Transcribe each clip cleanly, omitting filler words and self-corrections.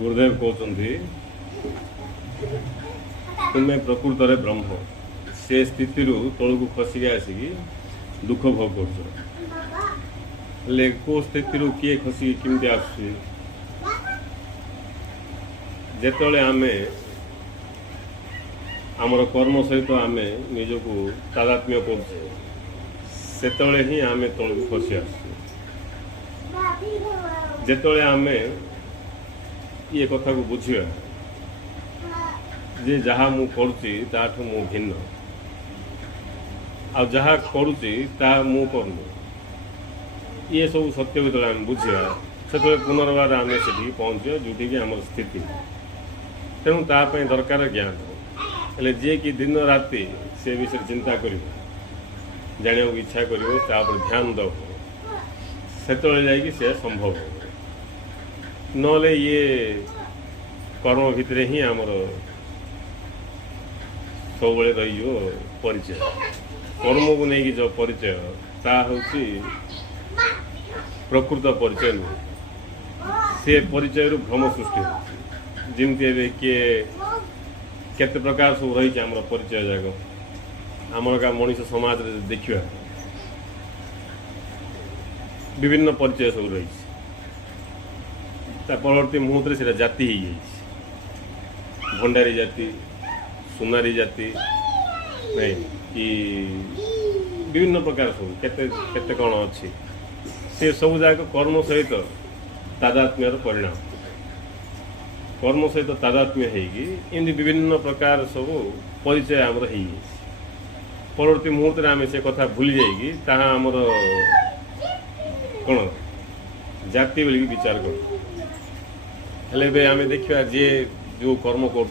गुरुदेव कहते तुम्हें प्रकृत ब्रह्म से स्थिति तौक खसिक आसिक दुख भोग कर को स्थिति किए खसिक केमती आसते आम आमर कर्म सहित आम निजक तादात्म्य करते ही आम तौक खसी आसते आम ये कथा को बुझा जे जहाँ मु करुच्ची ताठू मु भिन्न आ जहाँ करुच्ची ता मु करनु ये सब सत्य जो आम बुझा से पुनर्बार आम से पहुँचा जोटि कि आम स्थिति तेणु तापाई दरकार ज्ञान हेले जे कि दिन राति से विषय चिंता कर जाना इच्छा कर ध्यान दब से से संभव नले ये कर्म भितर ही आमर सब रही परिचय कर्म को लेकिन जो परिचय ता हूँ प्रकृत परिचय नुह से परिचय भ्रम सृष्टि जमती किए केते प्रकार सब रही आमर परिचय जाक आमर का मनीष समाज देखा विभिन्न परिचय सब रही परवर्ती मुहूर्त से जाति हो भंडारी जाति सुनारी जाति नहीं कि विभिन्न प्रकार सब केते कौन अच्छी से सब जाक कर्म सहित तादात्म्यर परिणाम कर्म सहित तादात्म्य होगी विभिन्न प्रकार सब परिचय आमर हो परवर्ती मुहूर्त आम से कथा भूली जाएगी ताहा आमर कौन जाति बोल विचार कर हेले आम देखा जे जो कर्म कर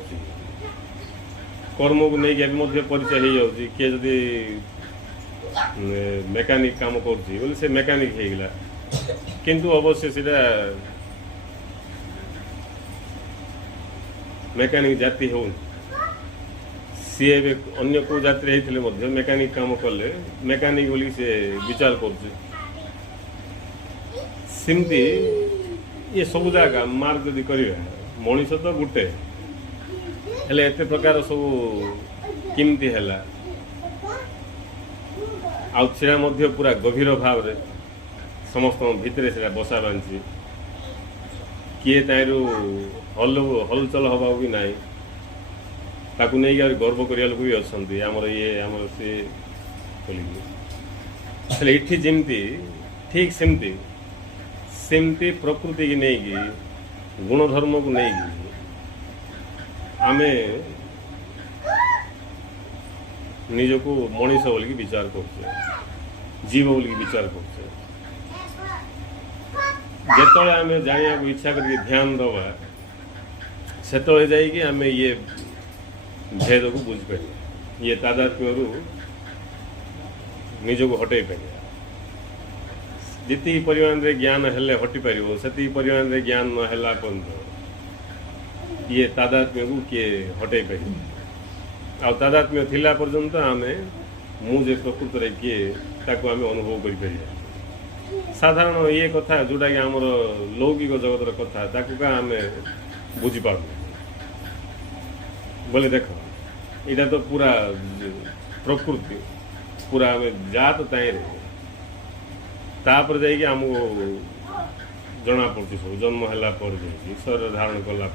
कर्म को लेकिन परिचय हो जाऊँगी किए जदि मेकानिक काम कर से मेकानिक होगला किंतु अवश्य से मेकानिक जाति हो सी अन्य को जाति होते मेकानिक काम कले मेकानिक बोली से विचार कर सिमती ये सब जगह मार्ग जदि करें मनीष तो गोटे हेले एते प्रकार सब किमती है आधा पूरा गभीर भाव रे समस्त भितर से बसा बांधी किए तारू हलचल हवा भी ना ताकू नहीं गर्व करिया लोक भी अच्छा आमर ये आमर सी बोलिए ये जमती ठीक सेमती सेमती प्रकृति की नहीं गुणधर्म को नहीं आमे निज को मनीष बोल विचार कर जीव बोल विचार कर जिते आम जाना इच्छा कर ध्यान दवा से आम ये भेद को बुझीपर ये तादात्म्य निज को हटई पार जिति परिमाण रे ज्ञान हेले हटि पार से परिमाण रे ज्ञान न है पर्यंत ये तादात्म्य को किए हटई पार आ तादात्म्य थिला पर्यंत आमे मुझे प्रकृत रे किए ताको आमे अनुभव करि पार साधारण ये कथा जोटा कि आमर लौकिक जगतर कथा ताको का आमे बुझी पार बोले देख इटा तो पूरा प्रकृति पूरा आमे जात ताई रे तापर जाइए आमको जना पड़ी सब जन्म है शरीर धारण कला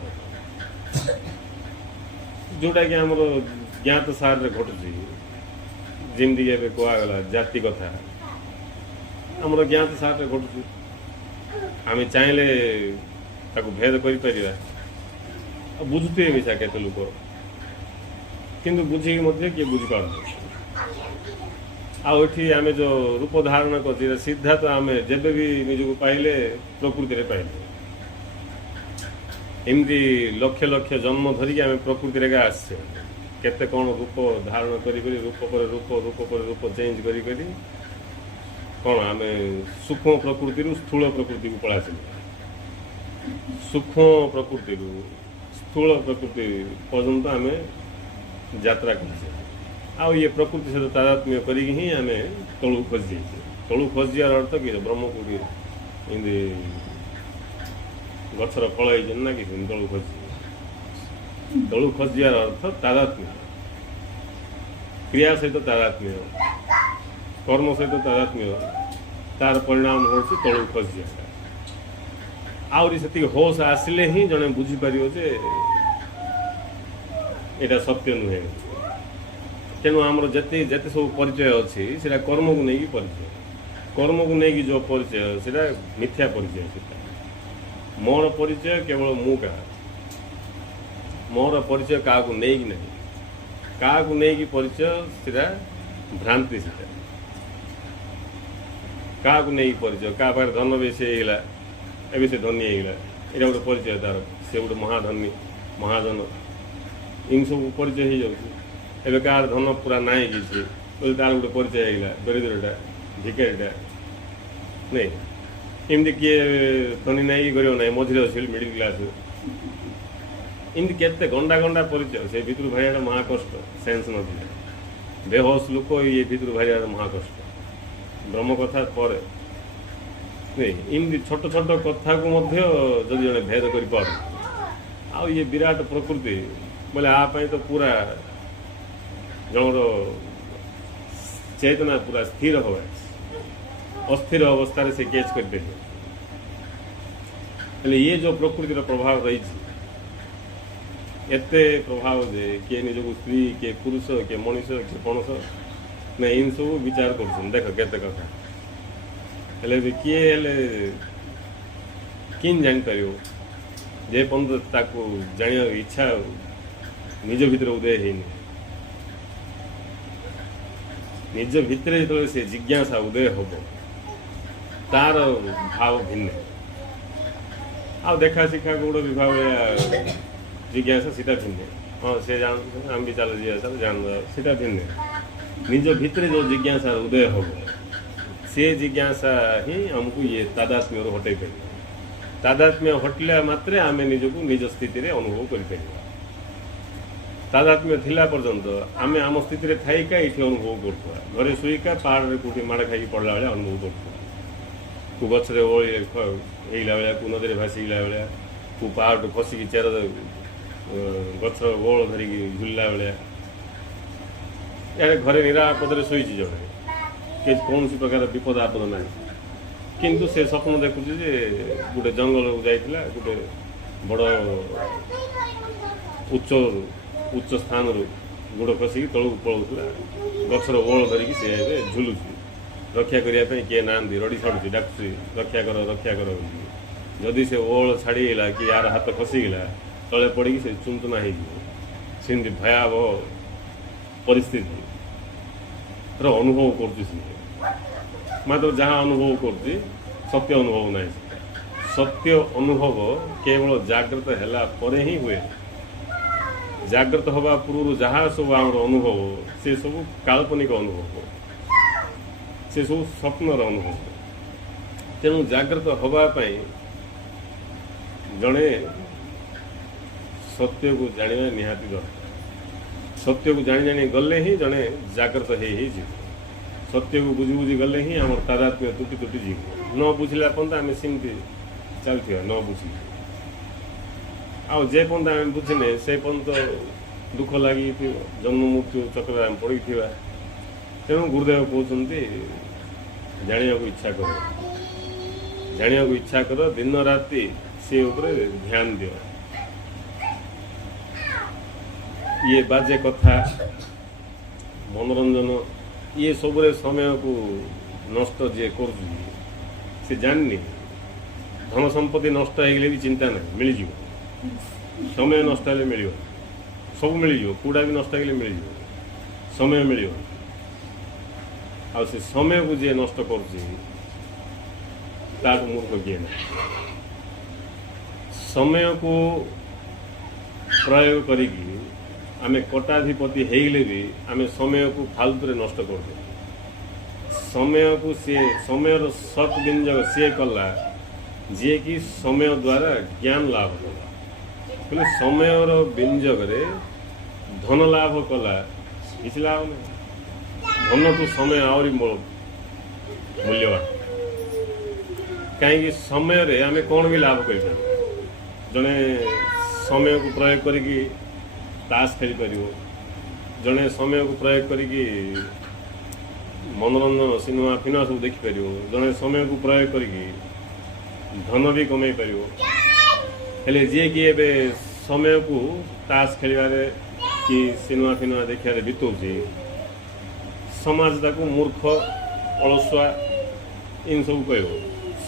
जोटा कि आमर ज्ञात सार घटुची जमती कहगला जाति कथा आमर ज्ञात सार घटुची आम चाहले भेद कर बुझुए मिसा केते लोक किंतु बुझिकी किए बुझीपार आठी आम जो रूप धारण कर सीधा तो आम जब भी निजक पाइले प्रकृति रे पाइले एमती लक्ष लक्ष जन्म धरिकी आम प्रकृति रे आसचे केते कौन रूप धारण करी रूप पर रूप रूप पर रूप चेंज करी कौन आम सूक्ष्म प्रकृति स्थूल प्रकृति को पड़ा सूक्ष्म प्रकृति स्थूल प्रकृति पर्यंत आम यात्रा कर ये प्रकृति सहित तादात्म्य करी ही आम तलू खसी जाइए तलू खस जार अर्थ कि ब्रह्म को ଗଛର ଫଳ ହେଇଛନ୍ତି ନା କିଛି ତଳୁ ଖସି ତଳୁ ଖସିବାର ଅର୍ଥ ତାଦାତ୍ମ୍ୟ, କ୍ରିୟା ସହିତ ତାଦାତ୍ମ୍ୟ, କର୍ମ ସହିତ ତାଦାତ୍ମ୍ୟ, ତାର ପରିଣାମ ହେଉଛି ତଳକୁ ଖସିଯିବା। ଆହୁରି ସେତିକି ହୋସ ଆସିଲେ ହିଁ ଜଣେ ବୁଝିପାରିବ ଯେ ଏଇଟା ସତ୍ୟ ନୁହେଁ। ତେଣୁ ଆମର ଯେତେ ସବୁ ପରିଚୟ ଅଛି ସେଇଟା କର୍ମକୁ ନେଇକି ପରିଚୟ, କର୍ମକୁ ନେଇକି ଯେଉଁ ପରିଚୟ ସେଇଟା ମିଥ୍ୟା ପରିଚୟ। ସେଇଟା ମୋର ପରିଚୟ କେବଳ ମୁଁ କାହା, ମୋର ପରିଚୟ କାହାକୁ ନେଇକି ନାହିଁ, କାହାକୁ ନେଇକି ପରିଚୟ ସେଇଟା ଭ୍ରାନ୍ତି। ସେଇଟା କାହାକୁ ନେଇକି ପରିଚୟ, କାହା ପାଖରେ ଧନ ବେଶୀ ହେଇଗଲା ଏବେ ସେ ଧନୀ ହେଇଗଲା, ଏଇଟା ଗୋଟେ ପରିଚୟ ତାର, ସେ ଗୋଟେ ମହାଧନୀ ମହାଜନ, ଏମିତି ସବୁ ପରିଚୟ ହେଇଯାଉଛି। ଏବେ କାହାର ଧନ ପୁରା ନାହିଁ କିଛି ବୋଲି ତାର ଗୋଟେ ପରିଚୟ ହେଇଗଲା ଦରିଦ୍ରଟା, ଭିକାରୀଟା। ନାଇଁ ଏମିତି କିଏ ଧନୀ ନାହିଁ ଗରିବ ନାହିଁ, ମଝିରେ ଅଛି ମିଡ଼ିଲ କ୍ଲାସ୍, ଏମିତି କେତେ ଗଣ୍ଡା ଗଣ୍ଡା ପରିଚୟ। ସେ ଭିତରୁ ବାହାରିବାଟା ମହାକଷ୍ଟ, ସେନ୍ସ ନଥିଲା। ବେହୋସ ଲୋକ ଇଏ ଭିତରୁ ବାହାରିବାଟା ମହାକଷ୍ଟ। ବ୍ରହ୍ମ କଥା ପରେ ଏମିତି ଛୋଟ ଛୋଟ କଥାକୁ ମଧ୍ୟ ଯଦି ଜଣେ ଭେଦ କରିପାରୁଛି, ଆଉ ଇଏ ବିରାଟ ପ୍ରକୃତି ବୋଲେ ଆ ପାଇଁ ତ ପୁରା ଜଣର ଚେତନା ପୁରା ସ୍ଥିର ହବା, ଅସ୍ଥିର ଅବସ୍ଥାରେ ସେ କେଚ୍ କରିପାରିବ। ହେଲେ ଇଏ ଯେଉଁ ପ୍ରକୃତିର ପ୍ରଭାବ ରହିଛି, ଏତେ ପ୍ରଭାବ ଯେ କିଏ ନିଜକୁ ସ୍ତ୍ରୀ, କିଏ ପୁରୁଷ, କିଏ ମଣିଷ, କିଏ ପଣସ, ନା ଏମିତି ସବୁ ବିଚାର କରୁଛନ୍ତି। ଦେଖ କେତେ କଥା, ହେଲେ ବି କିଏ ହେଲେ କେମିତି ଜାଣିପାରିବ ଯେ ପର୍ଯ୍ୟନ୍ତ ତାକୁ ଜାଣିବାକୁ ଇଚ୍ଛା ନିଜ ଭିତରେ ଉଦୟ ହେଇନି। ନିଜ ଭିତରେ ଯେତେବେଳେ ସେ ଜିଜ୍ଞାସା ଉଦୟ ହବ, ତାର ଭାବ ଭିନ୍ନ। ଆଉ ଦେଖା ଶିକ୍ଷା ଗୋଡ଼ ବିଭାଗ ଜିଜ୍ଞାସା ସେଟା ଭିନ୍ନ। ହଁ ସେ ଜାଣୁ, ଆମେ ବି ଚାଲ ଯିବା ଜାଣୁ, ସେଟା ଭିନ୍ନ। ନିଜ ଭିତରେ ଯେଉଁ ଜିଜ୍ଞାସା ଉଦୟ ହବ, ସେ ଜିଜ୍ଞାସା ହିଁ ଆମକୁ ଇଏ ତାଦାତ୍ମ୍ୟରୁ ହଟେଇ ପାରିବ। ତାଦାତ୍ମ୍ୟ ହଟିଲା ମାତ୍ରେ ଆମେ ନିଜକୁ ନିଜ ସ୍ଥିତିରେ ଅନୁଭବ କରିପାରିବା। ତାଦାତ୍ମ୍ୟ ଥିଲା ପର୍ଯ୍ୟନ୍ତ ଆମେ ଆମ ସ୍ଥିତିରେ ଥାଇକା ଏଇଠି ଅନୁଭବ କରୁଥିବା, ଘରେ ଶୋଇକା ପାହାଡ଼ରେ କେଉଁଠି ମାଡ଼ ଖାଇକି ପଡ଼ିଲା ଭଳିଆ ଅନୁଭବ କରୁଥିବା, କେଉଁ ଗଛରେ ଓଳି ହେଇଗଲା ଭଳିଆ, କେଉଁ ନଦୀରେ ଭାସିଗଲା ଭଳିଆ, କେଉଁ ପାହାଡ଼ରୁ ଖସିକି ଚେର ଗଛର ଓଳ ଧରିକି ଝୁଲିଲା ଭଳିଆ। ଇଆଡ଼େ ଘରେ ନିରାପଦରେ ଶୋଇଛି ଜଣେ, କୌଣସି ପ୍ରକାର ବିପଦ ଆପଦ ନାହିଁ, କିନ୍ତୁ ସେ ସ୍ୱପ୍ନ ଦେଖୁଛି ଯେ ଗୋଟେ ଜଙ୍ଗଲକୁ ଯାଇଥିଲା, ଗୋଟେ ବଡ଼ ଉଚ୍ଚ ସ୍ଥାନରୁ ଗୋଡ଼ ଖସିକି ତଳକୁ ପଳାଉଥିଲା, ଗଛର ଓଳ ଧରିକି ସେ ଏବେ ଝୁଲୁଛି। ରକ୍ଷା କରିବା ପାଇଁ କିଏ ନାହାନ୍ତି, ରଡ଼ି ଛାଡ଼ୁଛି, ଡାକୁଛି ରକ୍ଷା କର ରକ୍ଷା କର ବୋଲି। ଯଦି ସେ ଓଳ ଛାଡ଼ିଗଲା କି ୟାର ହାତ ଖସିଗଲା, ତଳେ ପଡ଼ିକି ସେ ଚୁନ୍ତୁନା ହେଇଯିବ। ସେମିତି ଭୟାବହ ପରିସ୍ଥିତିର ଅନୁଭବ କରୁଛି ସେ। ମାତ୍ର ଯାହା ଅନୁଭବ କରୁଛି ସତ୍ୟ ଅନୁଭବ ନାହିଁ। ସତ୍ୟ ଅନୁଭବ କେବଳ ଜାଗ୍ରତ ହେଲା ପରେ ହିଁ ହୁଏ। ଜାଗ୍ରତ ହେବା ପୂର୍ବରୁ ଯାହା ସବୁ ଆମର ଅନୁଭବ, ସେ ସବୁ କାଳ୍ପନିକ ଅନୁଭବ, ସେ ସବୁ ସ୍ୱପ୍ନର ଅନୁଭବ। ତେଣୁ ଜାଗ୍ରତ ହେବା ପାଇଁ ଜଣେ ସତ୍ୟକୁ ଜାଣିବା ନିହାତି ଦରକାର। ସତ୍ୟକୁ ଜାଣି ଗଲେ ହିଁ ଜଣେ ଜାଗ୍ରତ ହେଇଯିବ। ସତ୍ୟକୁ ବୁଝି ଗଲେ ହିଁ ଆମର ତାଦାତ୍ମ୍ୟ ତୁଟି ଯିବ। ନ ବୁଝିଲା ପର୍ଯ୍ୟନ୍ତ ଆମେ ସେମିତି ଚାଲିଥିବା, ନ ବୁଝିଲେ। ଆଉ ଯେ ପର୍ଯ୍ୟନ୍ତ ଆମେ ବୁଝିନେ ସେ ପର୍ଯ୍ୟନ୍ତ ଦୁଃଖ ଲାଗିଥିବ, ଜନ୍ମ ମୃତ୍ୟୁ ଚକ୍ରରେ ଆମେ ପଡ଼ିଥିବା। ତେଣୁ ଗୁରୁଦେବ କହୁଛନ୍ତି ଜାଣିବାକୁ ଇଚ୍ଛା କର, ଜାଣିବାକୁ ଇଚ୍ଛା କର, ଦିନ ରାତି ସେ ଉପରେ ଧ୍ୟାନ ଦିଅ। ଇଏ ବାଜେ କଥା, ମନୋରଞ୍ଜନ, ଇଏ ସବୁରେ ସମୟକୁ ନଷ୍ଟ ଯିଏ କରୁଛି ସେ ଜାଣିନି। ଧନ ସମ୍ପତ୍ତି ନଷ୍ଟ ହେଇଗଲେ ବି ଚିନ୍ତା ନାହିଁ, ମିଳିଯିବ। ସମୟ ନଷ୍ଟ ହେଲେ ମିଳିବ, ସବୁ ମିଳିଯିବ। କୁଡ଼ା ବି ନଷ୍ଟ ହେଇଗଲେ ମିଳିଯିବ, ସମୟ ମିଳିବ। ଆଉ ସେ ସମୟକୁ ଯିଏ ନଷ୍ଟ କରୁଛି ତାଠୁ ମୂର୍ଖ କିଏ ନାହିଁ। ସମୟକୁ ପ୍ରୟୋଗ କରିକି ଆମେ କୋଟାଧିପତି ହେଇଗଲେ ବି ଆମେ ସମୟକୁ ଫାଲତୁରେ ନଷ୍ଟ କରିଦେଉ। ସମୟକୁ ସମୟର ସତ୍ ବିନିଯୋଗ ସିଏ କଲା ଯିଏକି ସମୟ ଦ୍ୱାରା ଜ୍ଞାନ ଲାଭ କଲା। ହେଲେ ସମୟର ବିନିଯୋଗରେ ଧନ ଲାଭ କଲା, କିଛି ଲାଭ ନାହିଁ। ଧନଠୁ ସମୟ ଆହୁରି ମୂଲ୍ୟବାନ। କାହିଁକି ସମୟରେ ଆମେ କ'ଣ ବି ଲାଭ କରିପାରିବା। जड़े समय को प्रयोग करिकी ताश खेली पार, जड़े समय को प्रयोग करिकी मनोरंजन सिनेमा फिनेमा सब देखिपर, जड़े समय को प्रयोग करिकी धन भी कमे पार। हेले जी कि एबे समय को ताश खेलिबारे कि सिनेमा फिनेमा देखिबारे बितौची, समाज ताको मूर्ख अलसुआ इन सब कह।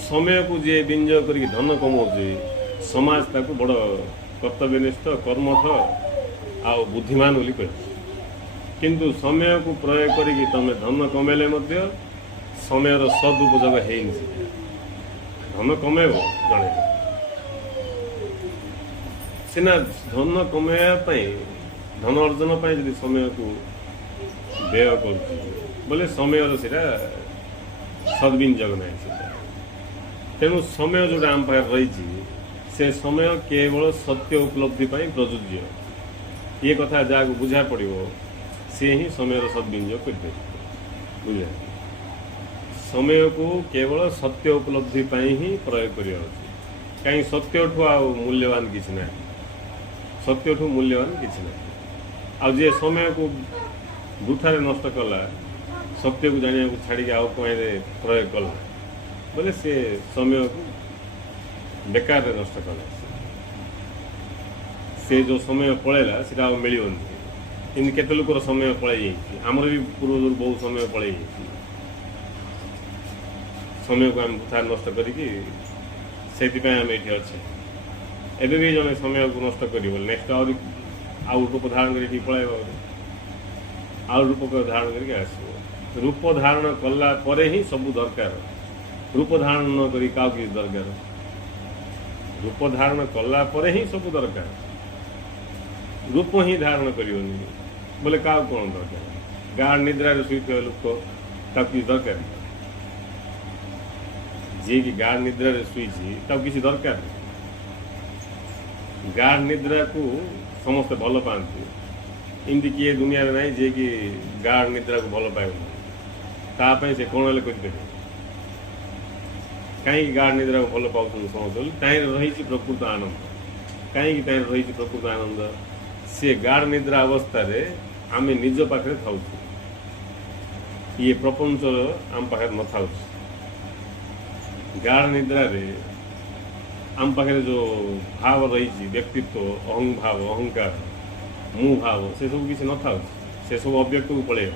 समय को जी विनियोग करके धन कमाऊँगी, समाज ताको बड़ कर्तव्यनिष्ठ कर्मठ आ बुद्धिमान बोली कह। किंतु समय को प्रयोग करिकी तमे धन कमेले मध्य समयर सदुपयोग है धन कमेब जड़े सीना धन कमेवाई धन अर्जन जब समय को व्यय कर बोले समय सीटा सद्विनियोग ना तेणु समय जोटा आम पाखे रही से समय केवल सत्य उपलब्धि प्रযোज्य। ये कथा जहाँ बुझा पड़ो सी ही समय सद्विनियोग कर बुझे। समय को केवल सत्य उपलब्धि ही प्रयोग कर कहीं सत्य ठू आ मूल्यवान किसी ना, सत्य ठू मूल्यवान किसी ना। जे समय को वृथारे नष्ट कला, सत्य को जाना को छाड़ी आउ कहीं प्रयोग कला बोले से समय को बेकार नष्ट कला। से जो समय पलैला से मिलनी इन केते लोकर समय पलि आमर भी पूर्व बहुत समय पलि समय को आम वृथा नष्ट करी आम ये अच्छे एवं भी जन समय को नष्ट कर नेक्स्ट आउ रूप धारण कर पलैब आउ रूप धारण करके आसो। रूप धारण कला परे ही सब दरकार। रूप धारण न करी का किसी दरकार, रूप धारण कला परे ही सब दरकार। रूप ही धारण करियोनी बोले का कौन दरकार। गाढ़ निद्रा शुई लोक ताक किसी दरकार, जी कि गाढ़ निद्रा शुई किसी दरकार। गाढ़ निद्रा को समस्ते भल पाती, इमती किए दुनिया ना जे कि गाढ़ निद्रा को भल पाए से कौन कर कहीं गाढ़ निद्रा को भल पाऊँ समझते रही प्रकृत आनंद, कहीं रही प्रकृत आनंद सी गाढ़ निद्रा अवस्था आम निज पाखे था ये प्रपंच आम पाखे न था। गाढ़ निद्रा आम पाखे जो भाव रही व्यक्तित्व अहं भाव अहंकार मु भाव से सब किसी न था, से सब अव्यक्त को पलि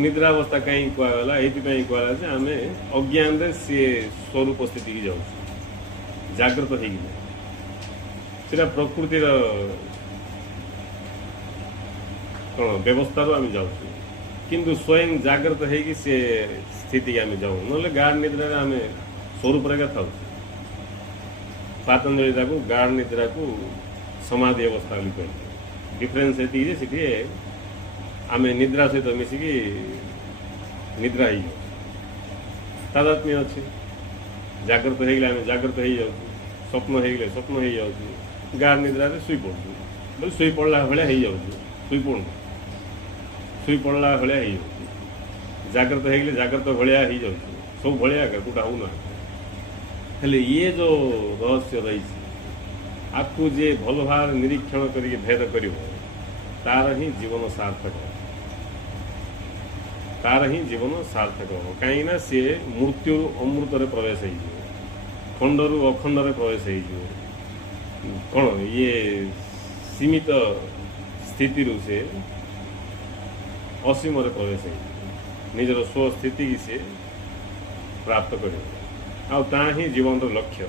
निद्रा अवस्था कहीं कहला ये कहला आम अज्ञान रे सी स्वरूप स्थिति की जाऊँ जागृत हो सीटा प्रकृतिर कौन व्यवस्था आम जाऊँ किंतु स्वयं जागृत हो सी स्थिति आम जाऊँ ना गाढ़ निद्रा आम स्वरूप रेखा था। पातंजलि ताको गाढ़ निद्रा को समाधि अवस्था कह डिफरेन्स ये आम निद्रा सहित मिसिकी निद्रा हो तादात्म्य अच्छे। जागृत हो गले आम जागृत हो जाऊँ, स्वप्न हो गले स्वप्न हो जाऊँ। गाढ़ निद्रा शुई पड़ू बोले शुई पड़ा भाया हो जाऊँ, शुई पड़ू शुई पड़ा भाया हो जाऊँ। जागृत हो गले जागृत भाया हो जाऊँ, सब भाया कौटा होना। हेले ये जो रहस्य रही आपको जे भल भाव निरीक्षण करके भेद कर तार ही जीवन सार्थक हो, तार ही जीवन सार्थक हो। कहीं सी मृत्यु अमृत प्रवेश हो, खंडरू अखंड प्रवेश हो कौन ये सीमित स्थिति से असीम प्रवेश हो निजर स्वस्थिति की से प्राप्त कर ही जीवन लक्ष्य,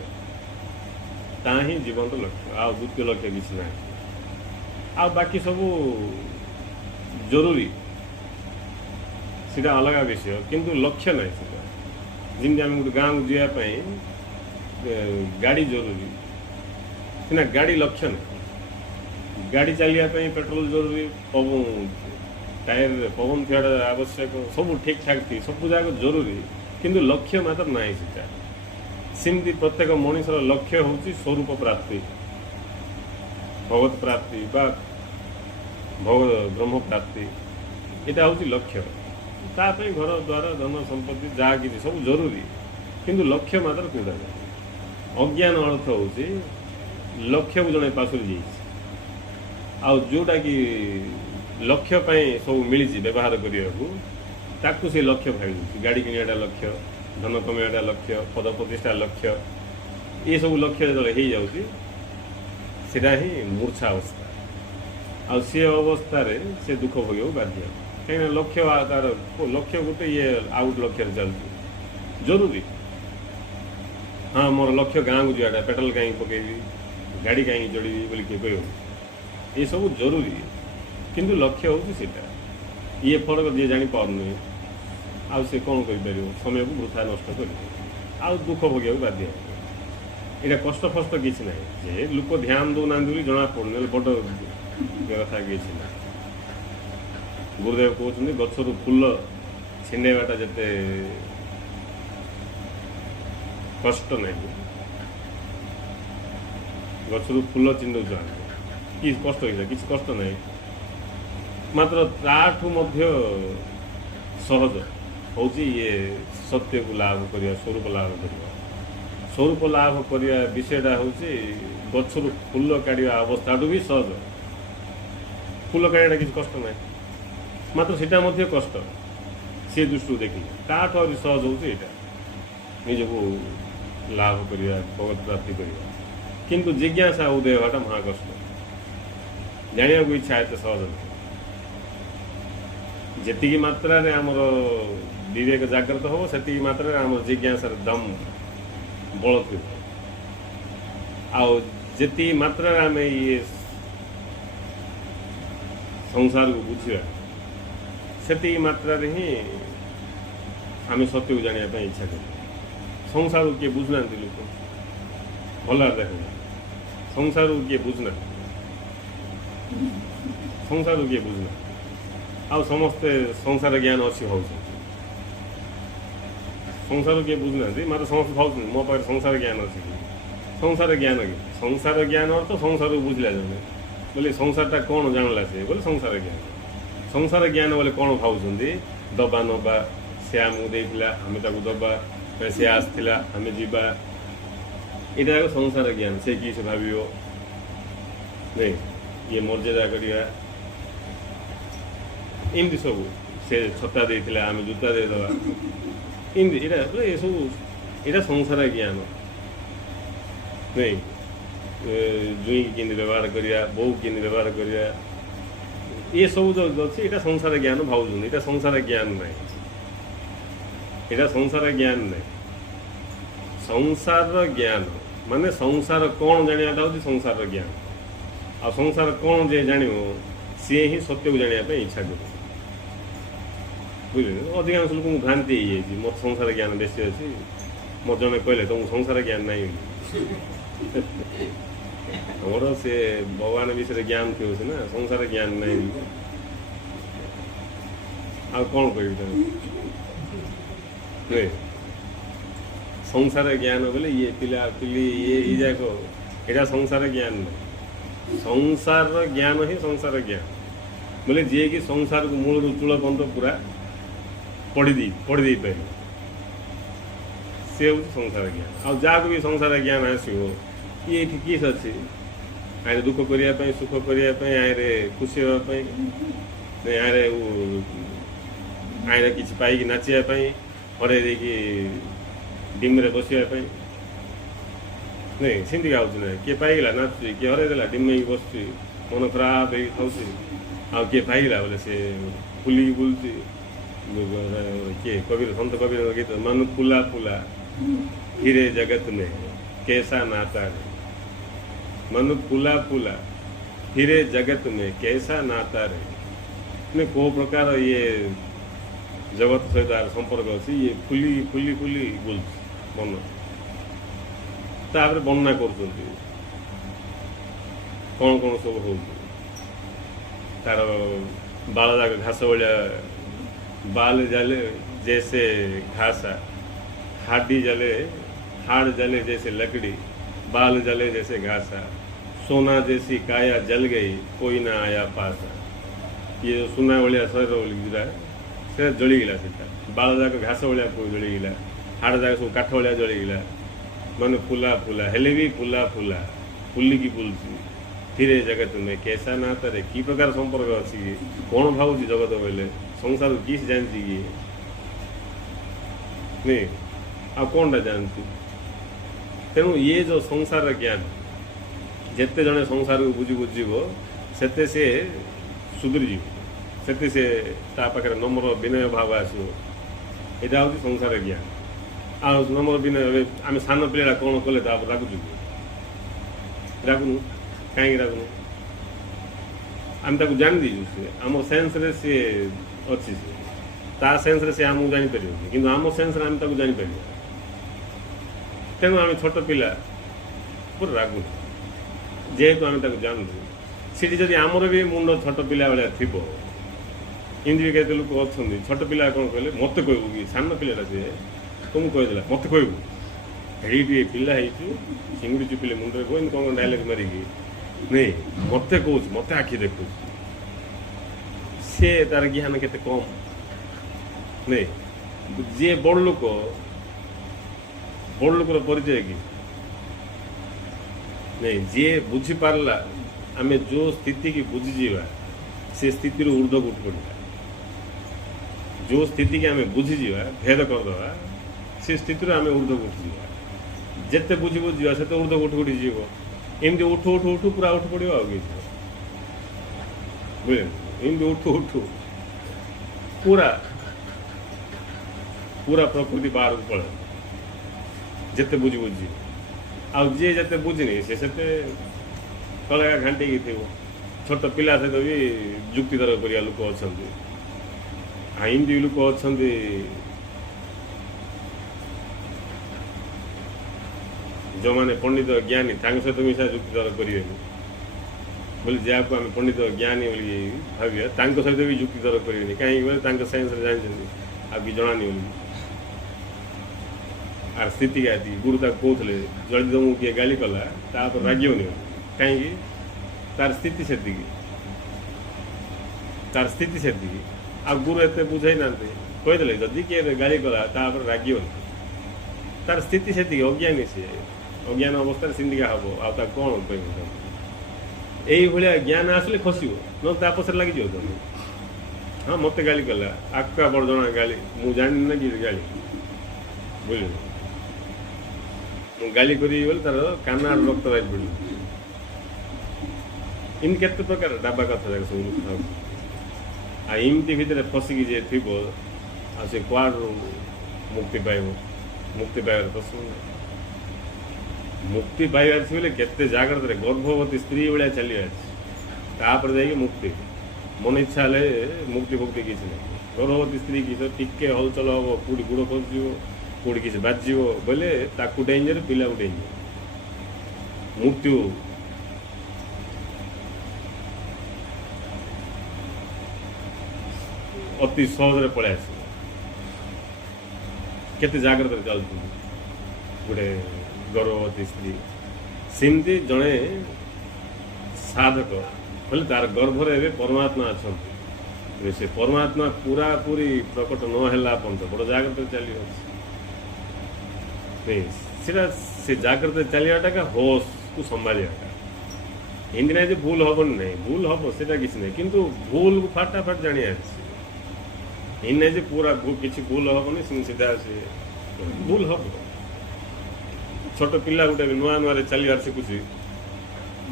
ता ही जीवन लक्ष्य आ द्वितीय लक्ष्य किसी ना। आ बाकी सब जरूरी सीटा अलग विषय किंतु लक्ष्य ना जमी आम गोटे गाँव को जावाई गाड़ी जरूरी सीना गाड़ी लक्ष्य ना। गाड़ी चलिए पेट्रोल जरूरी पवन टायर पवन थी आवश्यक सब ठीक ठाक थी सब जाक जरूरी किंतु लक्ष्य मात्र ना सीटा। सेमती प्रत्येक मनुष्यर लक्ष्य हूँ स्वरूप प्राप्ति भगवत प्राप्ति बा ब्रह्म प्राप्ति यहाँ हूँ लक्ष्य। तापाई घर द्वार धन संपत्ति जहाँ कि सब जरूरी किंतु लक्ष्य मात्र कूड़ा अज्ञान अर्थ हूँ लक्ष्य को जड़े पासुरी जाइए आउ जोटा कि लक्ष्य सब मिली व्यवहार करने को ताकू से लक्ष्य भाई गाड़ी किणा लक्ष्य धन कमाइटा लक्ष्य पद प्रतिष्ठा लक्ष्य ये सब लक्ष्य जो हो जाता ही मूर्छा अवस्था आ सी अवस्था से दुख भोग बाध्य कहीं लक्ष्य तार लक्ष्य गोटे ये आउट लक्ष्य चलती जरूरी हाँ मोर लक्ष्य गाँव को जाटा पेट्रोल कहीं पकेबी गाड़ी कहीं चढ़ी बोल किए कह ये सब जरूरी किंतु लक्ष्य हूँ सीटा ये फरक जी जापारे आउ से कौन कर समय को वृथा नष्ट कर दुख भोग बाध्य यहाँ कष्ट फस्ट किसी ना जे लोक ध्यान दौना जना पड़े बड़ व्यवस्था किसी ना गुरुदेव कहते गचर फुल छिंडेवाटा जिते कष्ट नहीं गचर फुल चिंडू कि कष्ट होता किसी कष्ट नहीं मात्र ताठू सहज हूँ ये सत्य को लाभ करवा स्वरूप लाभ करवा स्वरूप लाभ करवा विषयटा हूँ गचर फुल काढ़ा अवस्था भी सहज फुल काढ़ा किसी कष्ट ना मात्र सीटा कष्ट सी दृष्टि देखिए ताठू आ सहज हूँ यहाँ निजक लाभ करवा भगवत प्राप्ति करवा किंतु जिज्ञासा उदय होगा महाकष्ट जाना को इच्छा एत सहज नहीं जी मात्रा आमर विवेक जागृत हो से मात्रा आम जिज्ञासार दम बल थी आती मात्रा आम ये संसार को बुझा से मात्रा ही आम सत्य को जाना इच्छा कर संसार को किए बुझना लोक भल देख संसार को किए बुझना संसार को किए बुझना आ समस्ते संसार ज्ञान अच्छी भाव संसार किए बुझना मतलब समस्त भाव मो पाखे संसार ज्ञान अच्छी संसार ज्ञान अर्थ संसार को बुझला जमे बोले संसारटा कौन जानला से बोले संसार ज्ञान बोले कौन भाव दबा नबा से आमको देला आम दबा से आसला आम जीवा यहाँ संसार ज्ञान से किसी भाव नहीं ये मर्यादा करिया इमती सब से छता देता आम जूता देदबा इमती ये सब यहाँ संसार ज्ञान नहीं जुई कि व्यवहार करिया बो कि व्यवहार करिया ये सब जो अच्छे यहाँ संसार ज्ञान भाव यहाँ संसार ज्ञान ना यहाँ संसार ज्ञान ना संसार ज्ञान माने संसार कौन जानाटा हूँ संसार ज्ञान आ संसार कौन जे जान सी ही सत्य को जानापी इच्छा कर बुझे अधिकांश लोक भ्रांति हो मत संसार ज्ञान बेसी अच्छी मत जड़े कहले तुमको संसार ज्ञान नहीं हमर से भगवान विषय ज्ञान थी ना संसार ज्ञान नहीं आ कौन कह संसार ज्ञान बोले ये पिला पिली ये जाक यहाँ संसार ज्ञान नहीं संसार ज्ञान ही संसार ज्ञान बोले जी कि संसार को मूल चूल पर्यंत पूरा पढ़ी पारे सी हूँ संसार ज्ञान आ जहाँ भी संसार ज्ञान आसो ये किस अच्छी आए दुख करने सुख करने आए खुशी हाँपाई आए आए कि पाई नाचापी हर डिम्रे बसवाई नहीं सेमती गाँव ना किए पाईगला नाचुची किए हरईदेला डिम्मे बस मन खराब हो किए पाईगला बोले से फुली बुलची किए कबीर संत कबीर गीत मन फुला फुला फिरे जगत में कैसा नाता रे मन फुला फुला फिरे जगत में कैसा नाता रे को प्रकार ये जगत सहित संपर्क अच्छी ये फुली फुली फुली बोल मन तापर वर्णना कर कौन कौन सब हो तार बाल जाक घास भाया बाल जले जैसे घासा हाडी जले हाड़ जले जैसे लकड़ी बाल जले जैसे घासा सोना जैसी काया जल गई कोई ना आया पासा ये सुना भाया शरीर से जलीगला से बाल जाक घास भाया जलीगला हाड़ जाक सब काठ भाया जलीगला ମାନେ ଫୁଲା ଫୁଲା ହେଲେ ବି ଫୁଲା ଫୁଲା ଫୁଲିକି ବୁଲୁଛି ଫିରେ ଜଗତ ତୁମେ କେସା ନା ତାରେ କି ପ୍ରକାର ସମ୍ପର୍କ ଅଛି କି କ'ଣ ଭାବୁଛି ଜଗତ ବୋଇଲେ ସଂସାର କି ସେ ଜାଣିଛି କି ନି ଆଉ କ'ଣଟା ଜାଣିଛି ତେଣୁ ଇଏ ଯେଉଁ ସଂସାରର ଜ୍ଞାନ ଯେତେ ଜଣେ ସଂସାରକୁ ବୁଝିବ ସେତେ ସେ ସୁଧୁରିଯିବ ସେତେ ସେ ତା ପାଖରେ ନମ୍ର ବିନୟ ଭାବ ଆସିବ ଏଇଟା ହେଉଛି ସଂସାର ଜ୍ଞାନ ଆଉ ନମ୍ର ବିନୟ ଆମେ ସାନ ପିଲାଟା କ'ଣ କଲେ ତାପରେ ରାଗୁଛୁ ରାଗୁନୁ କାହିଁକି ରାଗୁନୁ ଆମେ ତାକୁ ଜାଣିଦେଇଛୁ ସେ ଆମ ସେନ୍ସରେ ସିଏ ଅଛି ସେ ତା ସେନ୍ସରେ ସେ ଆମକୁ ଜାଣିପାରିବନି କିନ୍ତୁ ଆମ ସେନ୍ସରେ ଆମେ ତାକୁ ଜାଣିପାରିବା ତେଣୁ ଆମେ ଛୋଟ ପିଲା ପୁରା ରାଗୁନୁ ଯେହେତୁ ଆମେ ତାକୁ ଜାଣୁଛୁ ସେଠି ଯଦି ଆମର ବି ମୁଣ୍ଡ ଛୋଟ ପିଲା ଭଳିଆ ଥିବ ଏମିତି ବି କେତେ ଲୋକ ଅଛନ୍ତି ଛୋଟ ପିଲା କ'ଣ କହିଲେ ମୋତେ କହିବୁ କି ସାନ ପିଲାଟା ସିଏ ତୁମକୁ କହିଦେଲା ମୋତେ କହିବୁ ହେଇଟି ପିଲା ହେଇଛୁ ଚିଙ୍ଗୁଡ଼ି ଚୁପିଲେ ମୁଣ୍ଡରେ କହିନି କ'ଣ ଡାଇଲଗ ମାରିକି ନାଇଁ ମୋତେ କହୁଛି ମୋତେ ଆଖି ଦେଖୁଛି ସେ ତାର ଜ୍ଞାନ କେତେ କମ୍ ନାଇଁ ଯିଏ ବଡ଼ ଲୋକର ପରିଚୟ କି ନାଇଁ ଯିଏ ବୁଝିପାରିଲା ଆମେ ଯେଉଁ ସ୍ଥିତିକି ବୁଝିଯିବା ସେ ସ୍ଥିତିରୁ ଉର୍ଦ୍ଧ୍ୱକୁ ଉଠି ପଡ଼ିବା ଯେଉଁ ସ୍ଥିତିକି ଆମେ ବୁଝିଯିବା ଭେଦ କରିଦେବା ସେ ସ୍ଥିତିରୁ ଆମେ ଉର୍ଦ୍ଧ୍ୱକୁ ଉଠିଯିବା ଯେତେ ବୁଝିଯିବା ସେତେ ଉର୍ଦ୍ଧ୍ୱକୁ ଉଠି ଉଠିଯିବ ଏମିତି ଉଠୁ ଉଠୁ ଉଠୁ ପୁରା ଉଠି ପଡ଼ିବ ଆଉ କିଛି ବୁଝିଲେ ଏମିତି ଉଠୁ ଉଠୁ ପୁରା ପୁରା ପ୍ରକୃତି ବାହାରକୁ ପଳାଏ ଯେତେ ବୁଝି ଆଉ ଯିଏ ଯେତେ ବୁଝିନି ସେ ସେତେ ତଳେ ଘାଣ୍ଟିକି ଥିବ ଛୋଟ ପିଲା ସହିତ ବି ଯୁକ୍ତି ତର୍କ କରିବା ଲୋକ ଅଛନ୍ତି ଆଉ ଏମିତି ଲୋକ ଅଛନ୍ତି ଯେଉଁମାନେ ପଣ୍ଡିତ ଜ୍ଞାନୀ ତାଙ୍କ ସହିତ ମିଶା ଯୁକ୍ତି ତର୍କ କରିବେନି ବୋଲି ଯାହାକୁ ଆମେ ପଣ୍ଡିତ ଜ୍ଞାନୀ ବୋଲି ଭାବିବା ତାଙ୍କ ସହିତ ବି ଯୁକ୍ତି ତର୍କ କରିବେନି କାହିଁକି ବୋଲେ ତାଙ୍କ ସାଇନ୍ସରେ ଜାଣିଛନ୍ତି ଆଉ କି ଜଣାନି ବୋଲି ଆର୍ ସ୍ଥିତିକା ଏତିକି ଗୁରୁ ତାକୁ କହୁଥିଲେ ଯଦି ତମକୁ କିଏ ଗାଳି କଲା ତାପରେ ରାଗିବନି କାହିଁକି ତାର ସ୍ଥିତି ସେତିକି ଆଉ ଗୁରୁ ଏତେ ବୁଝାଇ ନାହାନ୍ତି କହିଦେଲେ ଯଦି କିଏ ଗାଳି କଲା ତାପରେ ରାଗିବନି ତାର ସ୍ଥିତି ସେତିକି ଅଜ୍ଞାନୀ ସିଏ ଅଜ୍ଞାନ ଅବସ୍ଥାରେ ସିନ୍ଦିକା ହବ ଆଉ ତାକୁ କ'ଣ କହିବ ଏଇଭଳିଆ ଜ୍ଞାନ ଆସିଲେ ଖସିବ ନହେଲେ ତା ପଛରେ ଲାଗିଯିବ ତମେ ହଁ ମୋତେ ଗାଳି କଲା ଆକା ବଡ଼ ଜଣା ଗାଳି ମୁଁ ଜାଣିନି ନା କି ଗାଳି ବୁଝିଲ ମୁଁ ଗାଳି କରିବି ବୋଲି ତାର କାନ ଆଡ଼ୁ ରକ୍ତ ବାହାରି ପଡ଼ିବ ଏମିତି କେତେ ପ୍ରକାର ଡାବା କଥା ଯାକ ସବୁ ଆଉ ଏମିତି ଭିତରେ ଫସିକି ଯିଏ ଥିବ ଆଉ ସେ କୁଆଡ଼ୁ ମୁକ୍ତି ପାଇବାର ପ୍ରଶ୍ନ ମୁକ୍ତି ପାଇବାର ଅଛି ବୋଲେ କେତେ ଜାଗ୍ରତରେ ଗର୍ଭବତୀ ସ୍ତ୍ରୀ ଭଳିଆ ଚାଲିବାର ଅଛି ତାପରେ ଯାଇକି ମୁକ୍ତି ମନ ଇଚ୍ଛା ହେଲେ ମୁକ୍ତି କିଛି ନାହିଁ ଗର୍ଭବତୀ ସ୍ତ୍ରୀ କି ଟିକେ ହଲଚଲ ହବ କେଉଁଠି ଗୋଡ଼ ଖସିଯିବ କେଉଁଠି କିଛି ବାଜିଯିବ ବୋଇଲେ ତାକୁ ଡେଞ୍ଜର ପିଲାକୁ ଡେଞ୍ଜର ମୃତ୍ୟୁ ଅତି ସହଜରେ ପଳାଇ ଆସିବ କେତେ ଜାଗ୍ରତରେ ଚାଲୁଛନ୍ତି ଗୋଟେ ଗର୍ଭବତୀ ସ୍ତ୍ରୀ ସେମିତି ଜଣେ ସାଧକ ବୋଲେ ତାର ଗର୍ଭରେ ଏବେ ପରମାତ୍ମା ଅଛନ୍ତି ସେ ପରମାତ୍ମା ପୁରାପୁରି ପ୍ରକଟ ନ ହେଲା ପର୍ଯ୍ୟନ୍ତ ବଡ଼ ଜାଗ୍ରତରେ ଚାଲିବ ସେଟା ସେ ଜାଗ୍ରତରେ ଚାଲିବାଟା ହୋସକୁ ସମ୍ଭାଳିବାଟା ଏମିତି ନାହିଁ ଯେ ଭୁଲ ହବନି ନାହିଁ ଭୁଲ ହବ ସେଟା କିଛି ନାହିଁ କିନ୍ତୁ ଭୁଲକୁ ଫାଟାଫାଟ ଜାଣିବା ଅଛି ଏମିତି ନାହିଁ ଯେ ପୁରା କିଛି ଭୁଲ ହବନି ସିଧା ସେ ଭୁଲ ହବ ଛୋଟ ପିଲା ଗୋଟେ ନୂଆରେ ଚାଲିବାର ଶିଖୁଛି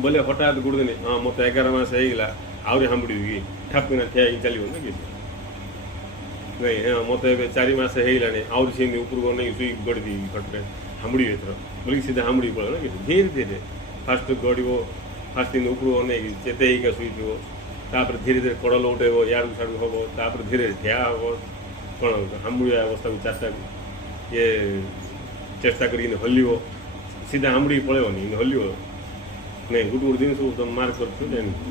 ବୋଲେ ହଠାତ୍ ଗୋଟେ ଦିନ ହଁ ମୋତେ 11 ମାସ ହେଇଗଲା ଆହୁରି ହାମ୍ବୁଡ଼ିବି କି ଠାପକିନା ଠିଆ ହେଇକି ଚାଲିବ ନା କିଛି ନାଇଁ ହଁ ମୋତେ ଏବେ 4 ମାସ ହେଇଗଲାଣି ଆହୁରି ସେମିତି ଉପରକୁ ନେଇକି ଶୁଇ ଗଡ଼ିବି ଖଟରେ ହାମ୍ବୁଡ଼ିବି ଏଥର ବୋଲିକି ସିଧା ହାମ୍ବୁଡ଼ିକି ପଳେଇବ ନା କିଛି ଧୀରେ ଧୀରେ ଫାଷ୍ଟ ଗଡ଼ିବ ଫାଷ୍ଟ ଦିନ ଉପରକୁ ଅନେଇକି ଚେତେ ହେଇକା ଶୋଇଥିବ ତାପରେ ଧୀରେ ଧୀରେ କଡ଼ଲ ଉଠେଇବ ୟାଡ଼କୁ ସାଡ଼କୁ ହେବ ତାପରେ ଧୀରେ ଠିଆ ହେବ କ'ଣ ହାମ୍ବୁଡ଼ିବା ଅବସ୍ଥାକୁ ଚାରିଟାକୁ ଇଏ ଚେଷ୍ଟା କରିକି ହଲିବ ସିଧା ହାମ୍ବୁଡ଼ିକି ପଳେଇବନି ହଲିବ ନାଇଁ ଗୋଟେ ଜିନିଷ ତମେ ମାର୍କ କରୁଛ ଜାଣିଛୁ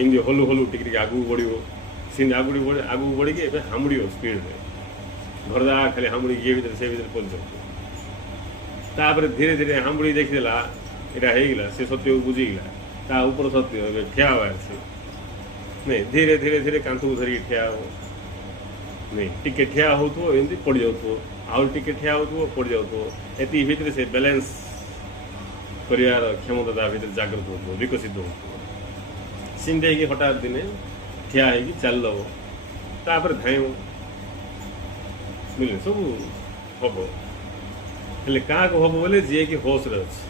ଏମିତି ହଲୁ ଟିକେ ଟିକେ ଆଗକୁ ବଢ଼ିବ ସେମିତି ଆଗକୁ ବଢ଼ିକି ଏବେ ହାମ୍ବୁଡ଼ିବ ସ୍ପିଡ଼ରେ ଘରଦା ଖାଲି ହାମ୍ବୁଡ଼ିକି ଇଏ ଭିତରେ ସେ ଭିତରେ ପହଞ୍ଚିବ ତାପରେ ଧୀରେ ଧୀରେ ହାମ୍ବୁଡ଼ି ଦେଖିଦେଲା ଏଇଟା ହେଇଗଲା ସେ ସତ୍ୟକୁ ବୁଝିଗଲା ତା ଉପର ସତ୍ୟ ଏବେ ଠିଆ ହେବା ଅଛି ନାଇଁ ଧୀରେ ଧୀରେ କାନ୍ଥକୁ ଧରିକି ଠିଆ ହେବ ନାଇଁ ଟିକେ ଠିଆ ହେଉଥିବ ଏମିତି ପଡ଼ିଯାଉଥିବ आउ टिके ठिया हो पड़ जाऊ एति भितर से बैलेंस करार क्षमता ता भीतर जागृत हो विकसित हो सिंधे कि हठात दिने ठिया है चल तापर धाइव बुझे सब हम हेल्ले क्या हम बोले जी कि होश अच्छे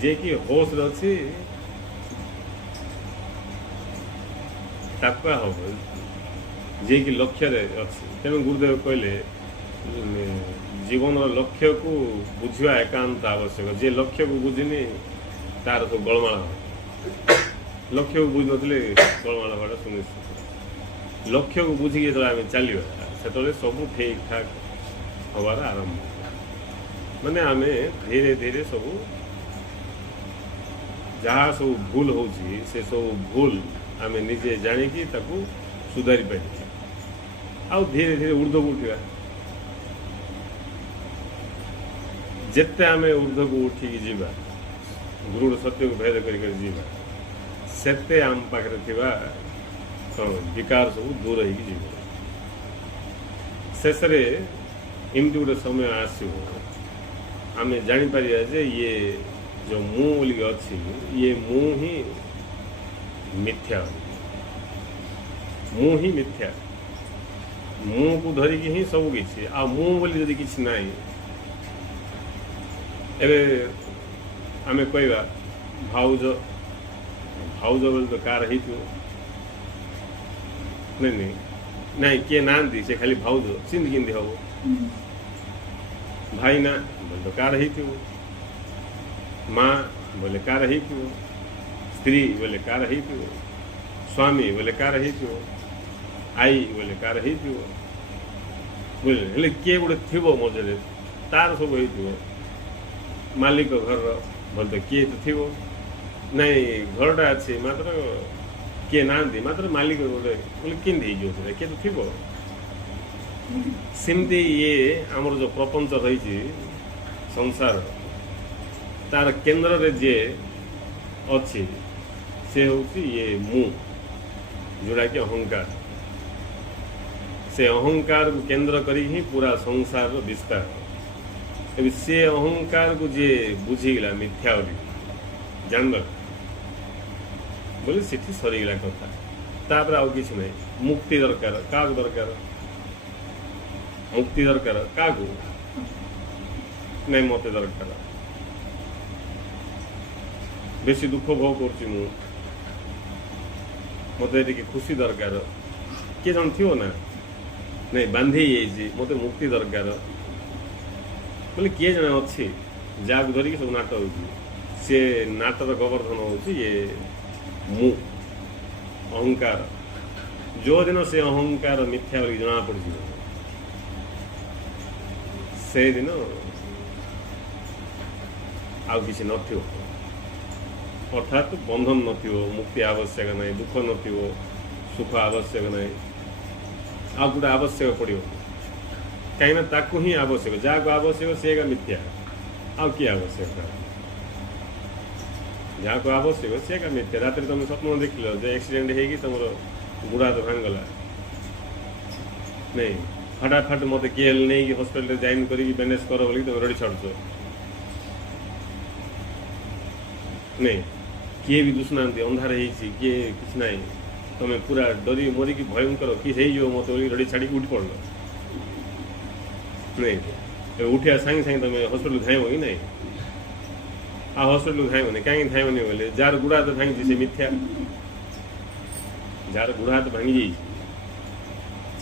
जी कि होश अच्छी ताका हम जी कि लक्ष्य अच्छी तेणु गुरुदेव कहले जीवन लक्ष्य को बुझा एकांत आवश्यक जे लक्ष्य को बुझिनी तार सब गलमाल लक्ष्य को बुझ नी गलमाल हवा सुनिश्चित लक्ष्य को बुझिकी जो चलिए से सब ठीक ठाक हबार आरंभ माने आमे धीरे धीरे सब जहाँ सब भूल हो सब भूल आमे निजे जानिकी ताकू सुधारी पार आउ धीरे धीरे ऊर्ध्व को उठा जिते आम ऊर्ध्व को उठिकी जीवा गुरु सत्य को भेद कर जीवा सेते आम पाखे थिबा विकार सब दूर हो शेष एमती गोटे समय आसो आम जापर जे ये जो मु बोलिक अच्छी ये मु ही मिथ्या मु ही मिथ्या मु को धरिकी ही सब किसी आ मु बोली जदि किसी नाई एबे आमे कहवा भाउज भाउज बोले तो कार ही नहीं नहीं किए ना से खाली भाउज सिंध किंदी हम भाई ना बोले तो कार ही माँ बोले कार ही स्त्री बोले कार ही स्वामी बोले कार ही आई बोले कार ही बुझे किए गोटे थी मझे तार सब हो मालिक घर बोले तो किए तो थी नहीं घरटा अच्छी मात्र किए ना मात्र मालिक गोटे बोले किंदी किए तो थी सेमती ये आमर जो प्रपंच रही संसार तार केन्द्र रे जे अच्छी से हूँ ये मु जोड़ा कि अहंकार से अहंकार को केन्द्र करी ही पूरा संसार विस्तार ए से अहंकार को जे बुझीगला मिथ्या बोली जानल बोले सेठी सरीगला कथा तापर आउ किसी नहीं मुक्ति दरकार क्या दरकार मुक्ति दरकार क्या नहीं मत दरकार बेसी दुख भोग कर मत खुशी दरकार किए जन थी ना नहीं बांधी मत मुक्ति दरकार बोले किए जन अच्छी जहाँ धरिकी सब नाट हो सी नाटर गोवर्धन हो ये मु अहंकार जो दिन से अहंकार मिथ्या बोल जना पड़ से दिन आउ किसी न अर्थात बंधन न मुक्ति आवश्यक ना दुख न सुख आवश्यक ना आ गोटे आवश्यक पड़ो कहीं ही आवश्यक जहाँ को आवश्यक सी मिथ्या आउ किए आवश्यक जहाँ को आवश्यक सी मिथ्या रात तुम स्वप्न देख लो जो एक्सीडेंट होगी तुम गुड़ा तो भांगला नहीं फटाफट मत किए नहीं कि हॉस्पिटल जाइन कर बैंडेज कर बोल तुम रड़ी छाड़ नहीं किए भी दुष्ना अंधार किए किसी ना तुम पूरा डरी मरिकी भयंकर किए मत बोल रड़ी छाड़ी उठ पड़ नहीं उठिया सांगे सांगे तुम हॉस्पिटल धाइब कि नहीं आ हॉस्पिटल धाइबनी कहीं धाइबनी बोले जार गुड़ा तो भांगी से मिथ्या जार गुड़ा हाथ भांगी जाइए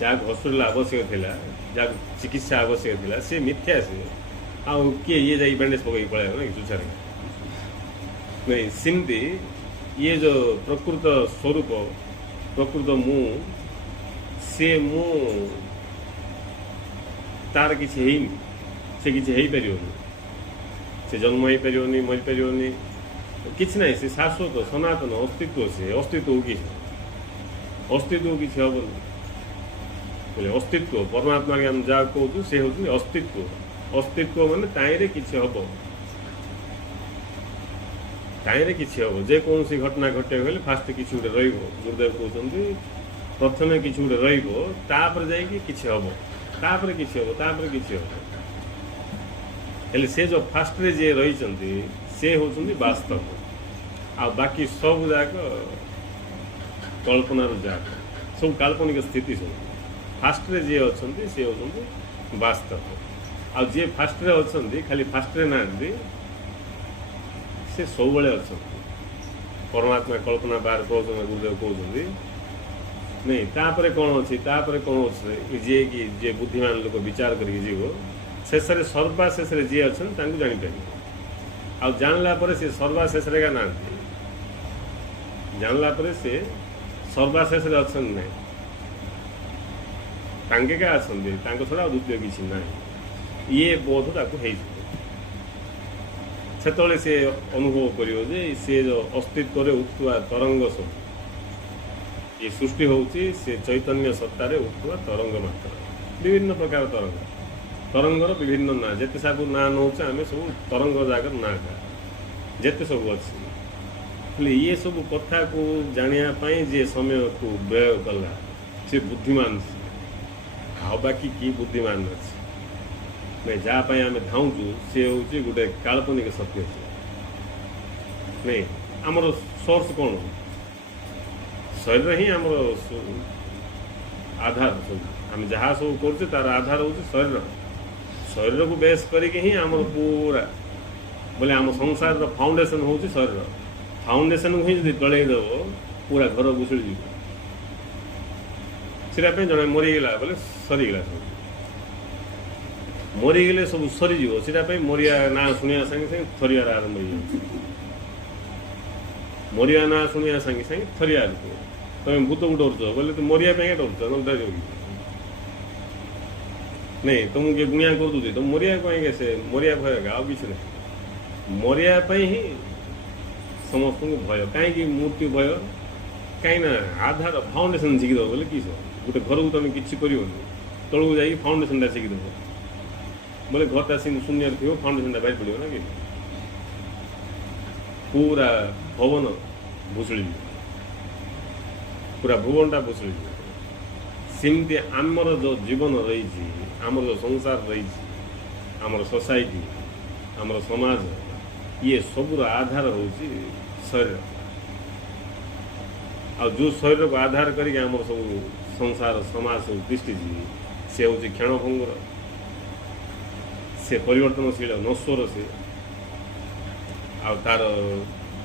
जहाँ हॉस्पिटल आवश्यक थी जहाँ चिकित्सा आवश्यक थी सी मिथ्या से आउ किए ये जा बैंडेज पकई पड़े ना चुचार नहीं सिमती ये जो प्रकृत स्वरूप प्रकृत मु से मु तार किसी से किसी हो पार से जन्म हो पार मरी पार कि ना से शाश्वत सनातन अस्तित्व से अस्तित्व किसी हम बोले अस्तित्व परमात्मा के हम जहाँ कहूँ से हूँ अस्तित्व अस्तित्व माने ताईरे किसी हम ताईरे किसी हम जेकोसी घटना घटे गले फास्ट किसी गोटे रुदेव कहते प्रथम किसी गोटे रही जा कि हम तापर किसी हम तापर किसी हम हेले से जो फास्ट रे जे रही से होचंदी वास्तव आ बाकी सब जाक कल्पनार जाक सब काल्पनिक स्थिति सब फास्ट रे जे अछंती से होचंदी वास्तव आ जे फास्ट रे अछंती खाली फास्ट रे नांदी से सब बळे अछंती परमात्मा कल्पना बार कहउछन गुरुदेव कहउछन नहीं तापर कौन अच्छी तापर कौन अच्छे जे कि जे बुद्धिमान लोक विचार करके जीव शेष सर्वाशेष जी अच्छा जापर आ जानला पर से सर्वाशेष का ना जानला पर से सर्वाशेष अच्छा ना तांके क्या अच्छा छड़ा द्वितीय किसी ना ये बोध ताको से से अनुभव करियो जे से जो अस्तित्व रे उठुआ तरंग सब ये सृष्टि होउची से चैतन्य सत्तारे उठुआ तरंग मात्र विभिन्न प्रकार तरंगर विभिन्न ना जेते सब ना नौचे आम सब तरंग जाकर ना का जेते सब अच्छी ये सब कथा को जानिया जे समय को व्यय कला से बुद्धिमान आ बाकी की बुद्धिमान अच्छे जहाँपाई आम धाऊँ सी हूँ गोटे काल्पनिक सत्य नहीं आमर सोर्स कौन शरीर ही आम आधार सब आम जहाँ सब कर तार आधार हूँ शरीर शरीर को बेस करके ही आम पूरा बोले आम संसार फाउंडेशन हूँ शरीर फाउंडेशन को ही जब टलईदेव पूरा घर भुशुड़ी जीप से मरीगला बोले सरीगला सब मरीगले सब सरीज से मरिया ना शुणा सागे सागे थरियार आरंभ हो मरिया ना शुणा सागे सागे थरियार तुम भूत को डर बोले तो मरिया डर न डर नहीं तुमको किए गुणिया कर दूसरी तुम मरिया कहीं से मरिया भय आ कि नहीं मरिया ही समस्त को भय कहीं मृत्यु भय कहीं आधार फाउंडेशन शिखिदेव बोले कि गोटे घर को तुम किसी कर तौक जा फाउंडेशन शिखिदेव बोले घरटा शून्य थी फाउंडेशन बाहर पड़ो ना कि पूरा भवन भुशुड़ी पूरा भुवनटा भुशुड़ी सेमती आमर जो जीवन रही आमर जो संसार रही आमर सोसाइटी आमर समाज ये सबूर आधार हूँ शरीर आ जो शरीर को आधार करके आमर सब संसार समाज सब दृष्टि से हूँ क्षणभंगर से परिवर्तनशील नश्वर से आ तार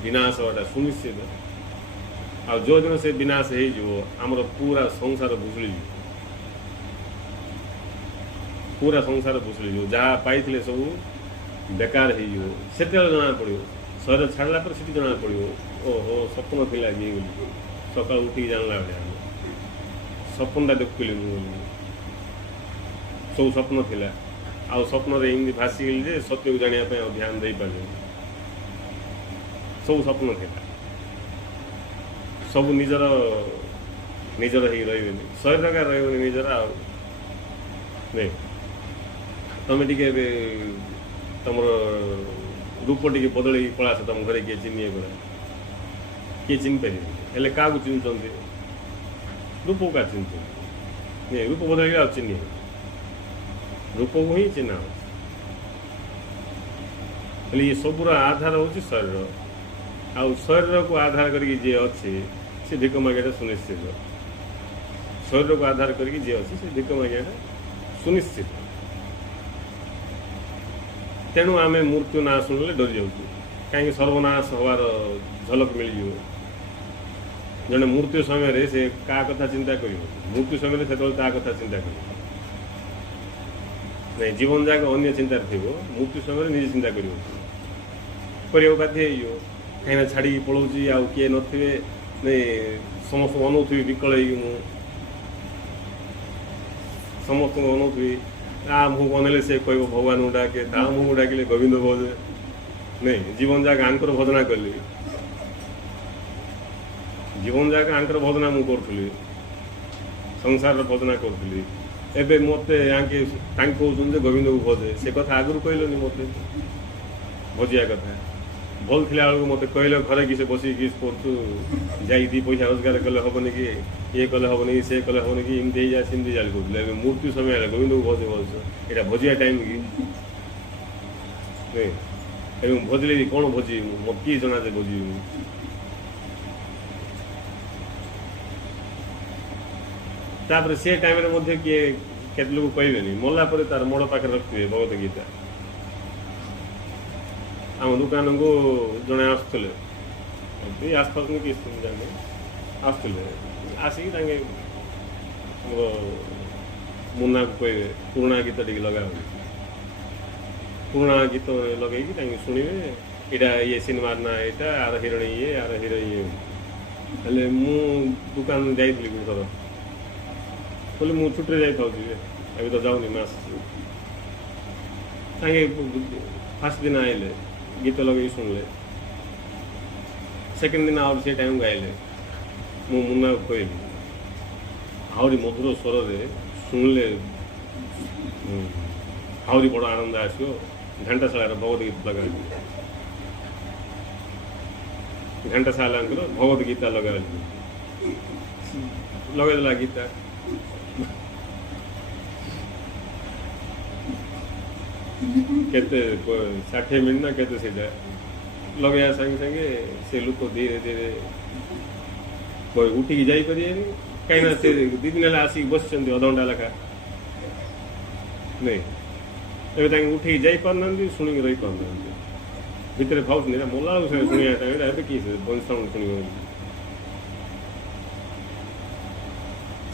विनाश होटा सुनिश्चित आ जो दिन से विनाश होमर पूरा संसार भुशुड़ी पूरा संसार भुशुड़ी जहाँ पाई सब बेकार से जना पड़ो शरीर छाड़ा पर से जना पड़ो ओहो स्वप्न थिला कि सका उठी जानला स्वप्नटा देखुली सब स्वप्न थिला आ स्वप्न एमती भासीगली जे सत्य को जानापी ध्यान दे पारे सब स्वप्न थिला सब निजर निजर ही रही शरीर का रही निजर आ नहीं तुम टे तुम रूप टे बदल पलास तुम घर किए चिन्ह पड़ा किए चिन्ह पारे हेल्ले क्या चिन्हते रूप क्या चिन्ह नहीं रूप बदल चिन्ह रूप को ही चिन्ह ये सबूर आधार हूँ शरीर आ शरीर को आधार करके अच्छे से भिक मागिया सुनिश्चित शरीर को आधार करके अच्छे से भिक मागिया सुनिश्चित तेणु आम मृत्यु ना शुणिले डरी जाऊँ कहीं सर्वनाश हबार झलक मिल जड़े मृत्यु समय से क्या कथा चिंता कर मृत्यु समय से कथा चिंता कर नहीं जीवन जाक अन्य चिंतार थी मृत्यु समय निजे चिंता कर बाध्य कहीं छाड़ी पलाऊँ आउ किए थे नहीं समस्त अनौथी विकल समस्त अनौथी आ मुँह बनले से कह भगवान को डाके ता मुँह डाकिले गोविंद भोजे नहीं जीवन जाक आंकर भजना कली जीवन जाक आंकर भजना मु करी संसार भजना करी एबे मत आके कहते गोविंद को भजे से कथा आगुरी कहलनि मत भजिया कथा भल थिला बेलू मत कहले घरे किसी बसिकी पढ़ु जा पैसा रोजगार कले हेनी कि ये कले हेनी कि से कले हेनी कि एमती जा सेमती जा कहते मृत्यु समय गोविंद को भज भज यहाँ भजिया टाइम कि भजले भी कौन भोजी मत किए जना जे भोजी तापर से टाइम रे मध्य किए केत लोग कहबेनी मरला पर तार मोड़ पाखे रखिए भगवत गीता आम दुकान को जड़े आसुले आसपास में किस जाने आसुले आसिक मुन्ना को कहे पुराणा गीत टी लगा पुराणा गीत लगे शुणवे इटा ये सिनेमा ना यहाँ आर हिरोणी ये आर हिरो ये हेल्ले मु दुकान जाइली थर बोले मु छुट्टी जाए तो जाऊनी मास फास्ट दिन आइले गीत लगे शुणले सेकेंड दिन आउट से टाइम गाइले मु मुन्ना को कहली आहरी मधुर स्वर रे शुणले आहरी बड़ आनंद आसो घंटाशाला भगवत गीत लगा घंटाशाला भगवत गीता लगा लगेदेला गीता केते 60 मिनट ना केते सीधा लगे संगे संगे से लोक धीरे धीरे कोई उठिकी जापर कहीं से 2 दिन है आसिक बस अधघंटा लेखा नहीं ए उठिकी जापार शुणी रही पार भितर खाऊस मोला शुणा कि शुण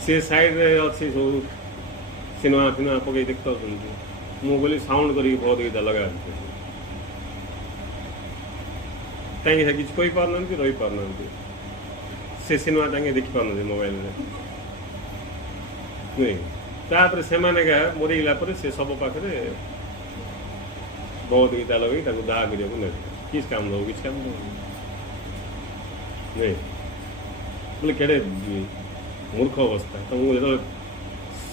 से साइड रे अच्छी सब सिनेमा फिनेमा पकई देखता मु बोली साउंड करी बहुत गीता लगा कहीं किसी कही पार रही पार से सिनेमा देखी पार मोबाइल नहीं तापर से मरीगला से सब पाखे बहुत गीता लगे दाह कर किस काम दो किस काम दो नहीं बोले केड़े मूर्ख अवस्था तो मुझे जो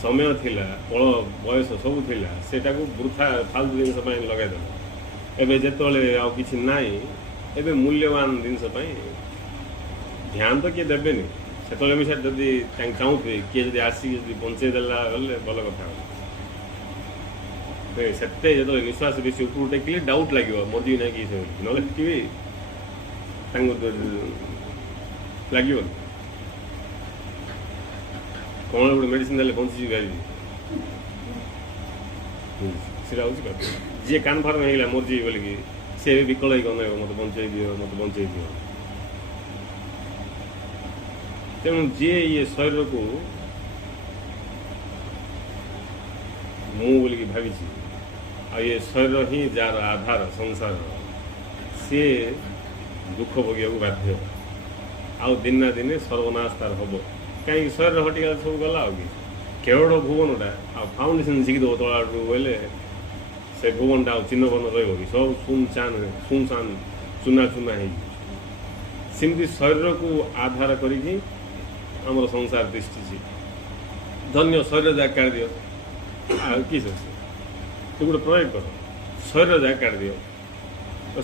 समय थिला बड़ बयस सब थिला सेटा को वृथा फालतू जिनस लगेदेल एवं जिते आउ कि एवं मूल्यवान जिनस ध्यान तो किए देवेनि से मिसा जदि चाहूथे किए जब आसिक बंचेदेला गले भल कथा से जो निश्वास बेसी उपरू टेकिले डाउट लगे मरजी ना कि लगे कौन गोटे मेडिसिन देले बंची गाड़ी जी कान फार नहीं मरजी बोलिकी सी विकल मत बंचे दियो मत बंचे दियो तेणु जी ये शरीर को मु बोलिकी भावी ये शरीर ही जार आधार संसार सी दुख भोगिया बाध्य आउ दिन ना दिने सर्वनाश तार हम कहीं शरीर हटिगा सब गला केवड़ भुवनटा आ फाउंडेसन शिखिदेव तलाटू बोले से भुवनटा चिन्ह बन रही सब सुनसान चुना चुना सेमती शरीर को आधार करी आमर संसार दृष्टि धन्य शरीर जा काट दियो कि तू गोटे प्रयोग कर शरीर जा काट दियो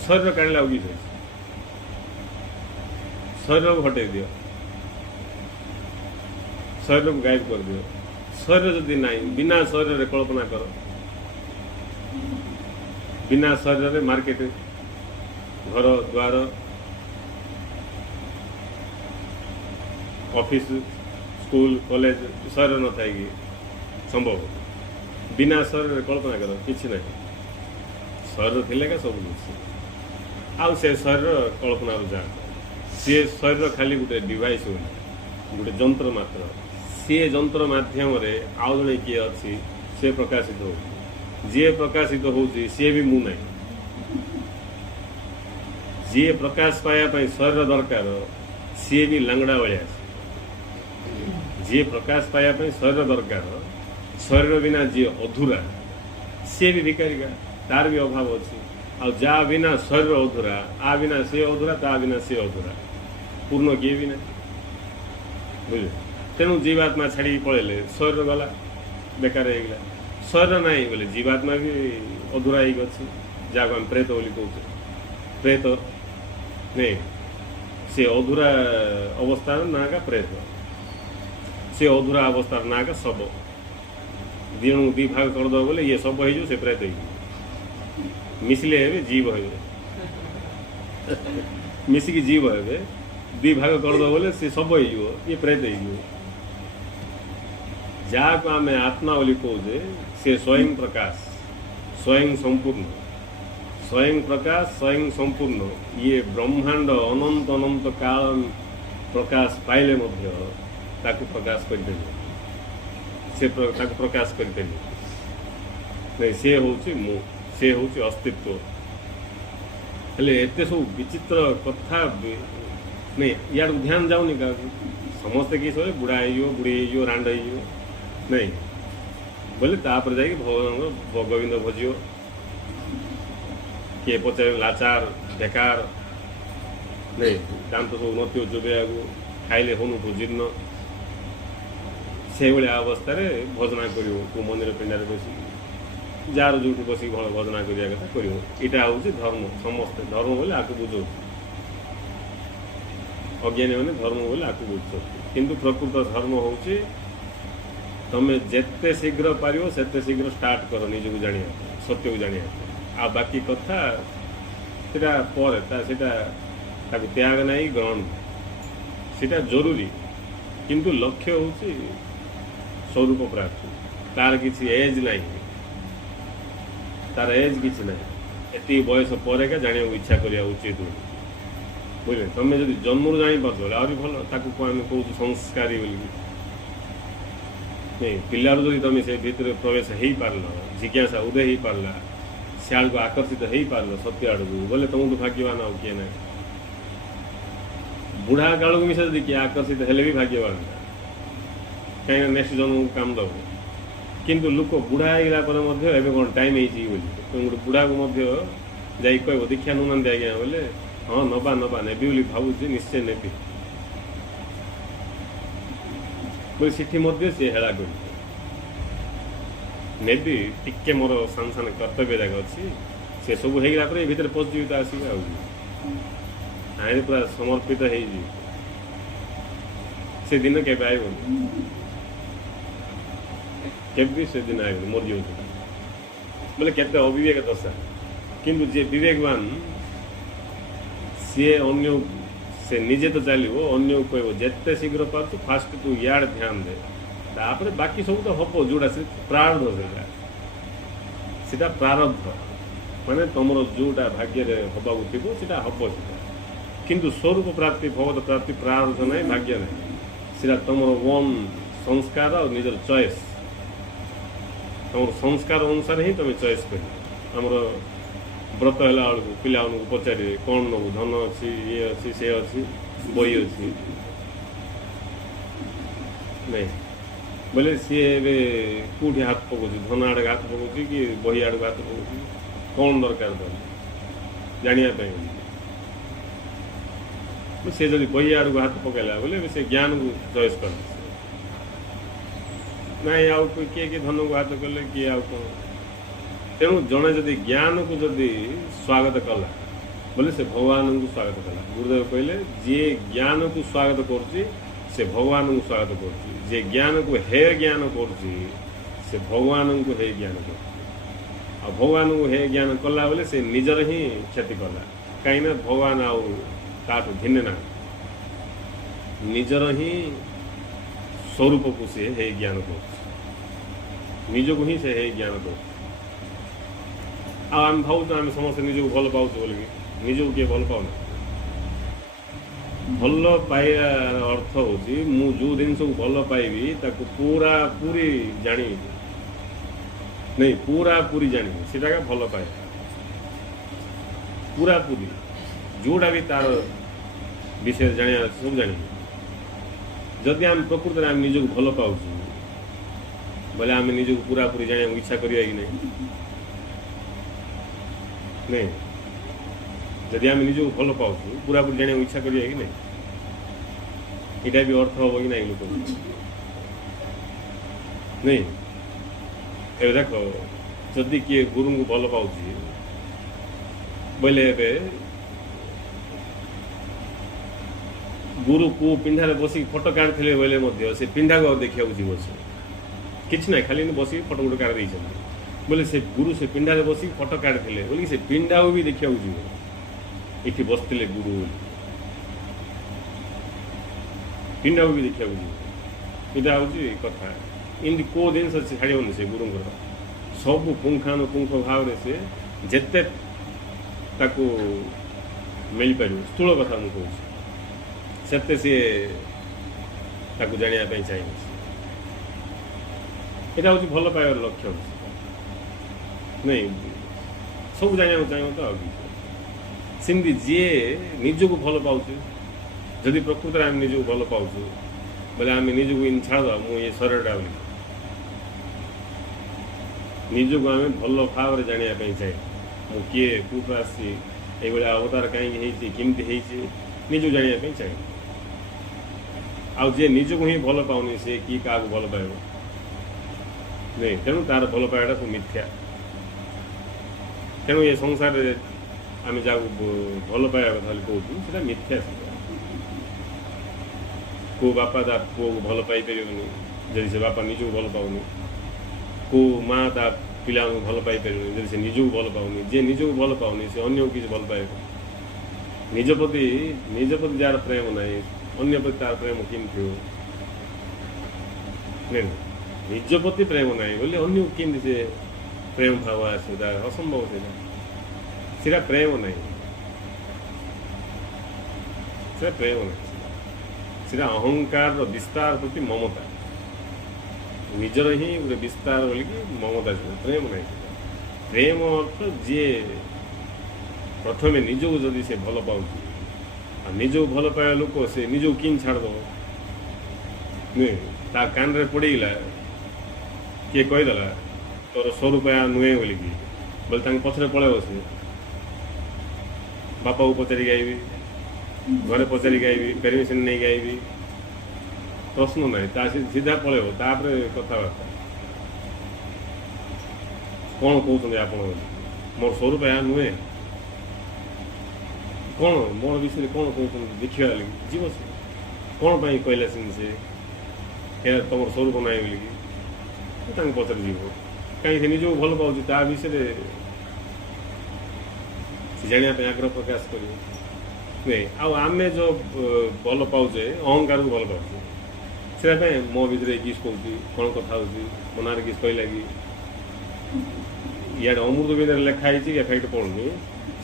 शरीर काटले आउ कि शरीर को हटे दियो शरीर को गायब कर दियो शरीर जदि ना बिना शरीर कल्पना कर बिना शरीर मार्केट घर द्वार ऑफिस स्कूल कॉलेज शरीर न था कि संभव बिना शरीर कल्पना कर किसी ना शरीर थिले का सब कुछ आउ से शरीर कल्पना जा सी शरीर खाली गोटे डिवाइस हो गोटे जंत्र मात्र सी जंत्र माध्यम आउ जड़े किए अच्छी से प्रकाशित हो जी प्रकाशित हो सी भी मु नहीं जी प्रकाश पाया शरीर दरकार सी भी लांगड़ा भाया जी प्रकाश पाया शरीर दरकार शरीर बिना जी अधूरा सी भी भिकारिका तार भी अभाव अच्छी आ जा बिना शरीर अधूरा आ बिना से अधूरा ता बिना से अधूरा पूर्ण किए भी ना बुझे तेणु जीवात्मा छाड़ी पड़े शरीर गला बेकार होगा शरीर ना बोले जीवात्मा भी अधूरा अच्छी जहाँ आम प्रेत बोली कहते प्रेत नहीं से अधूरा अवस्था ना का प्रेत से अधूरा अवस्था ना का शब दिणु दी भाग करद बोले ये सब हो से प्रेत हो मिसले हे जीव हो मिसिकी जीव हे दी भाग करद बोले से सब हो ये प्रेत हो जहाँ को आम आत्मा बोली कहे से स्वयं प्रकाश स्वयं संपूर्ण स्वयं प्रकाश स्वयं संपूर्ण ये ब्रह्मांड अनंत अनंत काल प्रकाश पाइले मध्य ताकू प्रकाश करदेले से ताकू प्रकाश करदेले नहीं से होची मु से होची अस्तित्व हेले एते सब विचित्र कथा नहीं यार ध्यान जाऊनी का समस्ते किस बुढ़ा हो बुढ़ी हो रांड हो नहीं बोले तापर जाकि भगवान गोविंद भोजियो किए पचार लाचार बेकार नहीं दाम तो सब नथियो चोबेया खाइले होनु तो जीर्ण से अवस्था भजना कर मंदिर पिंडार बस जार जो बस भजना करा कथा कर यहाँ हूँ धर्म समस्ते धर्म बोले आपको बुझे अज्ञानी मैंने धर्म बोले आपको बुझ किंतु प्रकृत धर्म हूँ तमें जिते शीघ्र पार से शीघ्र स्टार्ट कर निजक जाना सत्य को जाना आ बाकी कथा त्याग नहीं ग्रहण सीटा जरूरी किंतु लक्ष्य हूँ स्वरूप प्राप्ति तार किसी एज नहीं तार एज किसी ना एति बयस पर जाना इच्छा करा उचित बुझे तुम्हें जब जन्म जापर आहरी भल ताकू आम कौ संस्कारी बोली नहीं पिलार जब तुम से भितर प्रवेश हो पार जिज्ञासा उदय हो पारा सियाड़ को आकर्षित हो पार सत्य आड़ को बोले तुमको भाग्यवान आ किए ना बुढ़ा काल को मिसा किए आकर्षित हेले भी भाग्यवान कहीं नेक्स्ट जन्म को काम दब किंतु लोक बुढ़ा होगा कौन टाइम हो गोटे बुढ़ा को कह दीक्षा नौना आज्ञा बोले हाँ नवा नवा ने भावुँ निश्चय नेबी बोले सीठी सी हेला कर नेबी टिके मोर सान सान कर्तव्य जगह अच्छी से सब होगा भितर पजिट आसवे आए पूरा समर्पित से दिन के से दिन आए मर जाऊँ बोले केते अविवेक दशा किंतु जे विवेकवान सी अन्य से निजे तो चलो अन्य कह जिते शीघ्र पार्थ फास्ट तू यार ध्यान दे तापर बाकी सब तो हम जोड़ा से प्रारब्ध से प्रारब्ध माने तुम जोटा भाग्य हवा थी से हम किंतु स्वरूप प्राप्ति भगवत प्राप्ति प्रारब्ध ना भाग्य ना सीटा तुम वन संस्कार और निजर चॉइस तुम संस्कार अनुसार ही तुम चॉइस कर आमर व्रत है पिला पचारे कौन नबू धन अच्छी ये अच्छी से अच्छी बही अच्छी नहीं बोले सी कौटी हाथ पकाऊ धन आड़े हाथ पकाऊ कि बही आड़ हाथ पकाऊ कौन दरकार जानापी से जब बही आड़ को हाथ पकड़ा बोले से ज्ञान को चॉइस कर नाई आउ किए किए धन को हाथ कले किए आउ कौन तेणु जड़े जदि ज्ञान को जदि स्वागत कला बोले से भगवान को स्वागत कला गुरुदेव कहले जी ज्ञान को स्वागत कर भगवान को स्वागत कर ज्ञान को हे ज्ञान कर भगवान को हे ज्ञान कर भगवान को हे ज्ञान कला बोले से निजर ही क्षति कला कहीं भगवान आठ भिन्न ना निजर ही स्वरूप को से हे ज्ञान कर निज को ही से हे ज्ञान कर आम भाव आम समस्त निजक भल पाऊ बोल निजक किए भल पाऊना भल पाइबार अर्थ हूँ मु जो जिन भल पाइबी ताको पूरा पूरी जानी नहीं पूरा पूरी जानी सीटा का भल पाए पूरा पूरी जोड़ा भी तार विषय जाना सब जानी जदि आम प्रकृत में आम निजक भल पाऊ बोले आम निजक पूरा पूरी जाना इच्छा करिया कि नहीं जदि आम निज भल पाऊ पूरा पूरी जाना इच्छा करिया कि नहीं यहाँ भी अर्थ हम कि नहीं लोक नहीं ए देख जदि किए गुरु को भल पाऊ बोले गुरु को पिंढारे बस फोटो काढ़ी बोले से पिंढा को देखा जीव से किसी ना खाली बस फोटो गोटे काढ़ी बोले से गुरु से पिंढारे बस फोटो काढ़ी बोले से पिंढा भी देखा जीव ये बसते गुरु पिंढा भी देखा जीव यहाँ हूँ कथा इमती कौ जिन छाड़न से गुरुंर सब पुंखानुपुंख भाव से जिते मिल पार स्थूल कथा मुझे कहते सी जानापी चाहिए यहाँ हूँ भल पाइबार लक्ष्य नहीं सब जाना चाहिए तो सेमती जी निजक भल पाऊँ जदि प्रकृत आम निजक भल पाऊँ बोले आम निजक इन छाड़ मुझे शरीर निजक आम भल भाव जानापी चाहिए मु किए कूट आसी अवतार कहीं केमती निजक जानापी चाहिए आउ जे निजक ही भल पाऊनी से कि क्या भल पाइब नहीं तेणु तार भल पाइबाटा सब मिथ्या तेणु ये संसार आम जहाँ भल पाइबा कथा कहूँ मिथ्या को बापा ता पुओ को भल पाई पारे जदि से बापा निजक भल पाऊनी को माँ ता पिला भल पाई पारे जदि से निजक भल पाऊनी जे निजक भल पाऊनी से अन्य किसी भल पाइब निज प्रति जार प्रेम ना अन्य प्रति तार प्रेम केमती नहीं निज प्रति प्रेम ना बोले अन्य केमती से प्रेम भाव आसो असंभव से प्रेम ना से प्रेम ना से अहंकार विस्तार प्रति ममता निजर ही गोटे विस्तार बोल ममता से प्रेम ना प्रेम अर्थ जी प्रथम निजक जदि से भल पाऊँ निज भल पाया लोक से निज कि छाड़द ता कान रे पड़ेगा किए कहीदेला तोर 100 रुपया नुहे बोलिकी बोले पछरे पलैब से बापा को पचारि गायबी घरे पचारि गायबी परमिशन नहीं गायबी प्रश्न ना सीधा पलैब तापर कथबार्ता कौन कहते आप मोर 100 रुपया नुहे कौन मोर विषय कौन कहते देखा लगे जीव से कौन पाई कहला से तुम 100 रुपया ना बोलिकी पचार जीव कहीं निज भल पाँच ता विषय जानापी आग्रह प्रकाश कर नहीं आम जो भल पाचे अहंकार को भल पाचे से मो भितर किस कहूँ कौन कथा मो ना किस कहला कि इे अमृत बिंदर लेखाई एफेक्ट पड़ूनी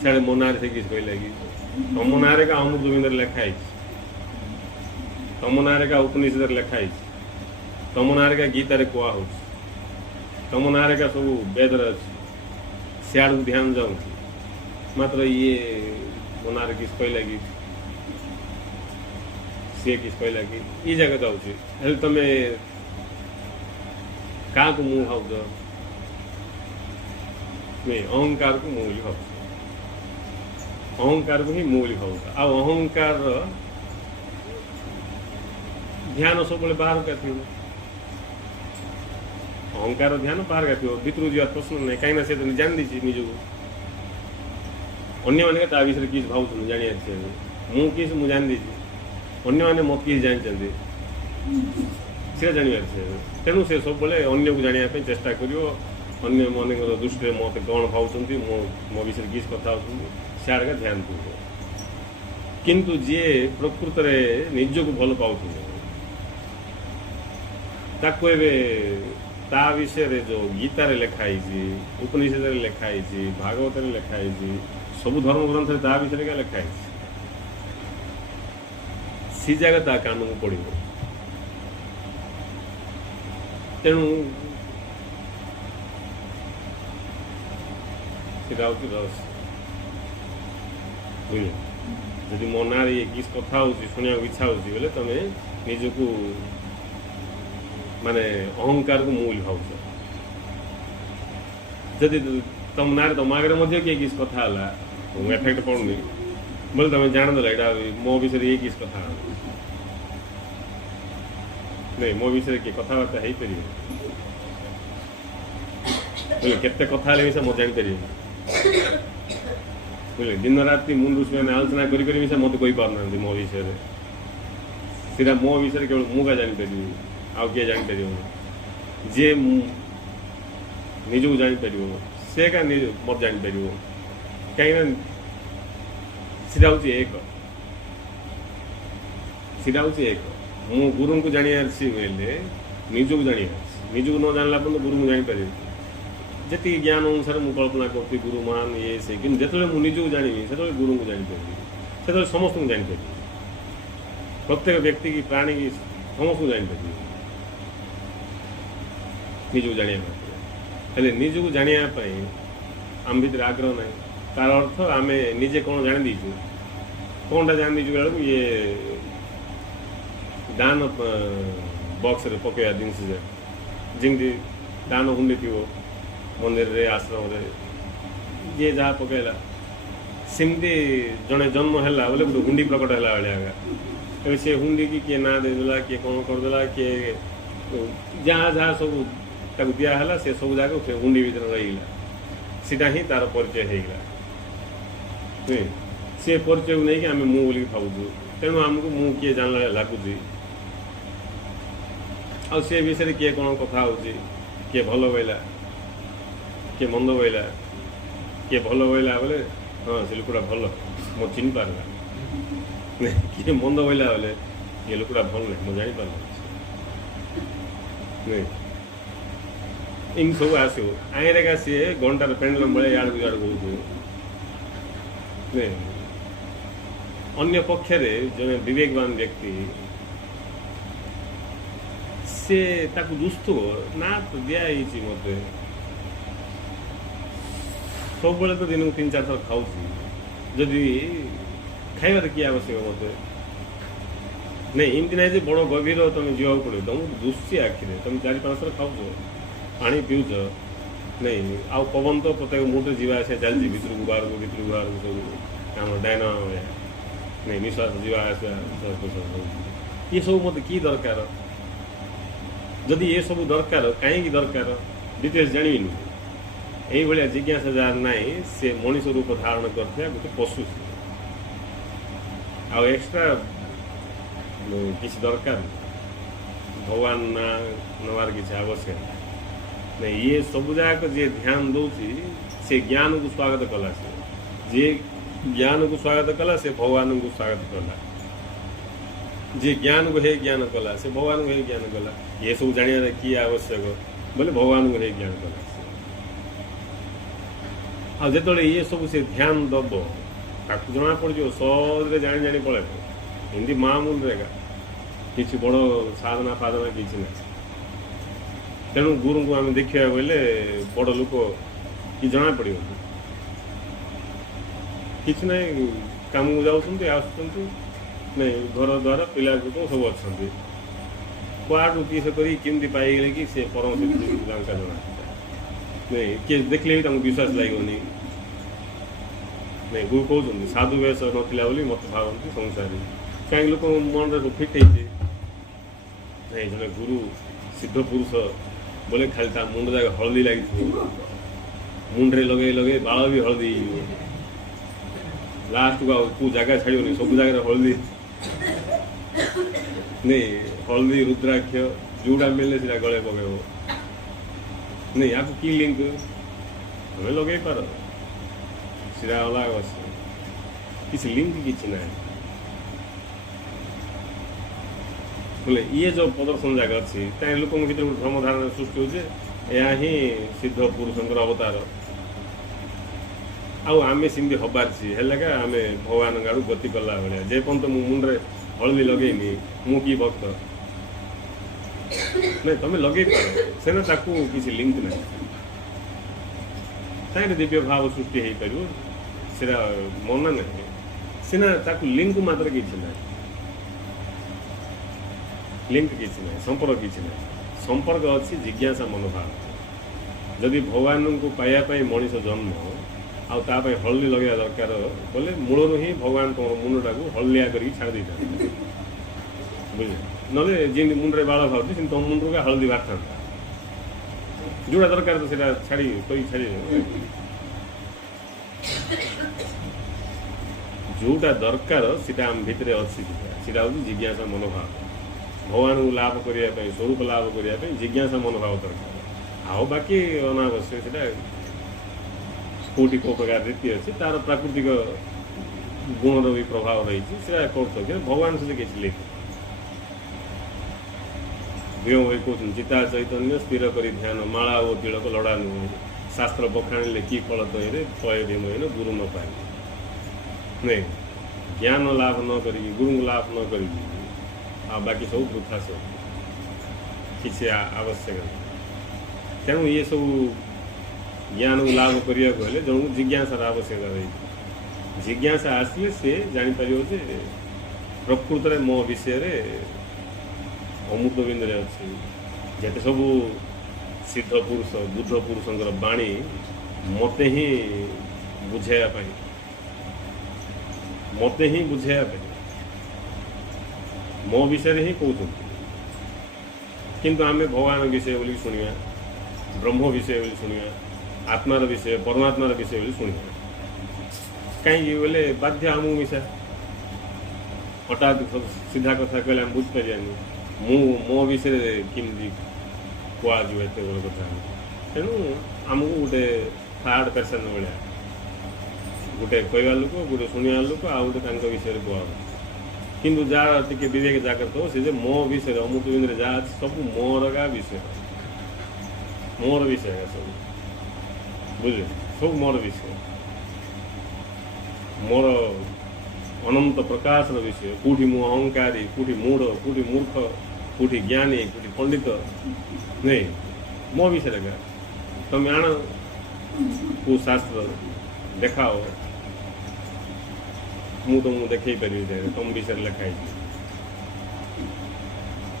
सियाड़े मो ना से किस कहला कि तम ना का अमृत बिंदर लेखाई तम ना का उपनिषद लेखाई तम ना का गीतार कह तम ना का सब वेद सियाड़ को ध्यान जाऊँ मात्र ये मो ना किस कहला कि सी किस कहला कि ये जगह जाऊँ तुम क्या को मुँह भाव नहीं अहंकार को मूल भाव अहंकार को ही मूल भाव आ अहंकार ध्यान सब बाहर का थी अहंकार ध्यान बाहर का थी भितर जा प्रश्न नहीं कहीं से तो जान दी निजक अन्य मैंने विषय किस भाव जानी मुझे मुझे जान दी अन्य मैंने मत किस जानते से जानवर तेणु से सब बोले अन्य को जानापी चेष्टा करियो अन्य मन दृष्टि मत कौन भावुं मो विषय किस कथा सियाड़ का ध्यान दूँ किंतु जी प्रकृत में निजक भल पाऊँ ताको ता विषय जो गीतार लिखाई उपनिषद लिखाई भागवत लिखाई सब धर्म ग्रंथ ता विषय क्या लिखाई सी जगह ता कान को पड़ो तेणु रस बुझ जदि मो ना ये किस कथा शुणा इच्छा होले तुम निजक माने अहंकार को मूल भाव जदि तुम ना तुम आगे किए किस कथा एफेक्ट पड़ूनी बोले तुम जानदेल यहाँ मो विषय ये किस कथा नहीं मो विषय किए कथबार्ता हो पार बोले केते कथा मिसा मो जापर बुझे दिन राति मुंड उसमें आलोचना करी मिसा मत कही पारना मो विषय सीधा मो विषय केवल मुझा जापर आउ किए जापर जी निजक जापर से का मत जापर कहीं सीधा हूँ एक सीधा हूँ एक मु गुरु को जानी बोले निजक जानी निजक न जानला पर्यटन गुरु को जापर जी ज्ञान अनुसार मुझे कल्पना करी गुरु महान ये से कि जो मुझे निजक जानी से गुरु को जापर से समस्त को जापर प्रत्येक व्यक्ति की प्राणी की समस्त को जापर निजक जाना हेल्ले निजक जानापी आम भर आग्रह ना तार अर्थ आम निजे कौन जान दीचु कौनटा जान दीचु बेलू ये दान बक्स पकड़ा जिनस जमी दान हुंडी थी मंदिर रे आश्रम रे जी जहाँ पकड़ा सेमती जड़े जन्म है बोले गोटे हुंडी प्रकट है भाया से हुंडी की किए ना देदेला किए कौन करदेला किए जहाँ जहाँ सब दिहला से सब जाक से हुंडी भर रहीगला सीटा ही तार परिचय होगा सी परिचय को लेकिन आम मु बोल भावुँ तेणु आमको मु किए जानला लगुच आ से विषय किए कौन कथा हो किए भल बोला किए मंद बोला किए भल बोला बोले हाँ से लोकटा भल मो चिन्ह पार्ला किए मंद बोला बोले ये लोकटा भल नहीं मुझे जापर नहीं इन सब आसो आईरेका सी घंटार पेंडलम भाई याड़ को याड़ अन्य पक्षरे जने विवेकवान व्यक्ति से ताकू दुष्ट ना तो दिखाई मत सब बेले तो दिन को 3-4 थर खाऊँ जदि खाइबार किए आवश्यक मत नहीं एमती ना बड़ गभीर तुम जीवा पड़ो तुमको दुष्टी आखिरे तुम 4-5 थर खाऊ पानी पीऊच नहीं आउ पवन तो प्रत्येक मुहूर्त जीवा आसा चलती भितर को बाहर को सब आम डायन नहीं निश्वास जीवा आसा ये सब मत कि दरकार जदि ये सब दरकार कहीं दरकार डिटेल्स जानी यही भाया जिज्ञासा जार ना से मनीष रूप धारण करता गोटे पशु आ एक्सट्रा किसी दरकार भगवान ना नवार किसी आवश्यक नहीं ये सब जाक जी ध्यान दौची से ज्ञान को स्वागत कला से जे ज्ञान को स्वागत कला से भगवान को स्वागत कला जे ज्ञान को है ज्ञान कला से भगवान को है ज्ञान कला ये सब जाना कि आवश्यक बोले भगवान को है ज्ञान कला आ जो ये सब से ध्यान दब ताकू जना पड़ सहज जाणी जाणी पड़े हिंदी मामूल रेगा किसी बड़ साधना फाधना किसी ना तेणु गुरु को आम देखा बोले बड़ लोक कि जना पड़ कि ना कम को जाऊँ नहीं घर द्वार पिला लोक सब अच्छा कुआडू किस करमती पाईगले कि से परम जना नहीं किए देखले भी विश्वास लगनी नहीं गुरु कहते साधु वेश नाला मत भावती संसारी कहीं लोक मन फिट होती नहीं जड़े गुरु सिद्ध पुरुष बोले खाली मुंड जाग हलदी लगी मुंड्रे लगे लगे बाल भी हलदी लास्ट को कौ जगह छाड़नी सब जगह हलदी नहीं हलदी रुद्राक्ष जोड़ा मिले सीधा गले पकेब नहीं आपको की लिंक हमें लगे पार सीधा अलग किसी लिंक किसी ना बोले ये जो प्रदर्शन जगह अच्छी लोक भर भ्रम धारणा सृष्टि हो ही सिद्ध पुरुषंकर अवतार आम सेमती हबार है आम भगवान आड़ गति कला भाया जे पर्यटन मुंडे हलदी लगेनी मुझे भक्त नहीं तुम लगे पार सेना ताकू किसी लिंक ना ताकि दिव्य भाव सृष्टि हो पार से मना नहीं सीना ताकू लिंक मात्र किसी ना लिंक किसी ना संपर्क किसी ना संपर्क अच्छी जिज्ञासा मनोभाव जदि भगवान को पाइबापी मनीष जन्म आपाई हलदी लगे दरकार बोले मूलर ही भगवान तुम मुंडा को हलदिया कर छाड़ी था बुझे ना जी मुंडे बाल भाव तुम मुंड का हलदी बाहर था जोड़ा दरकार तो छाड़ी कोई छाड़ी जोटा दरकार सीटा आम भितर अच्छी सीटा हूँ जिज्ञासा मनोभाव भगवान को लाभ करने स्वरूप लाभ करने जिज्ञासा मनोभाव दरकार आउ बाकी अनावश्यक सीटा कौटी कौ प्रकार रीति अच्छी तार प्राकृतिक गुणर भी प्रभाव रही कर भगवान से किसी लिखे देव भाई कहते चिता चैतन्य स्थिर कर ध्यान माला और तिलक लड़ा नुह शास्त्र बखाणिले कि फल तैरे तय भीम होइन गुरु न पाए नहीं ज्ञान लाभ न करी गुरु लाभ न करी आ बाकी सब वृथा सब किसी आवश्यक नहीं तेणु ये सब ज्ञान लाभ करने जन जिज्ञासार आवश्यकता रही जिज्ञासा आसले से जापर जे प्रकृत में मो विषय अमृत बिंदु अच्छी जिते सब सिद्ध पुरुष बुद्ध पुरुषंकर बाणी मते ही बुझाइवाई मो विषय ही कहते किंतु आम भगवान विषय बोली शुणा ब्रह्म विषय बोली शुणा आत्मार विषय परमात्मार विषय बोली शुणा कहीं बोले बाध्य आमको मिशा हठात सीधा कथा कहले आम बुझीपारानी मो विषय केमती कहुए एत बड़ कथा तेणु आमको गोटे थर्ड पर्सन भाया गोटे कहवा लोक गोटे शुणा लोक आ गोटे विषय कह किंतु जहाँ टी विवेक जागृत हो से मो विषय अमृत बिंदु जहाँ सब मोर का विषय मोर विषय सब बुझे सब मोर विषय मोर अनंत प्रकाशर विषय कौटी मु अहंकारी कौटी मूढ़ कौटी मूर्ख कौटी ज्ञानी कौटी पंडित नहीं मो विषय का तुम आण को शास्त्र देखाओ मु तुमको देखई पारि तुम विषय लिखाई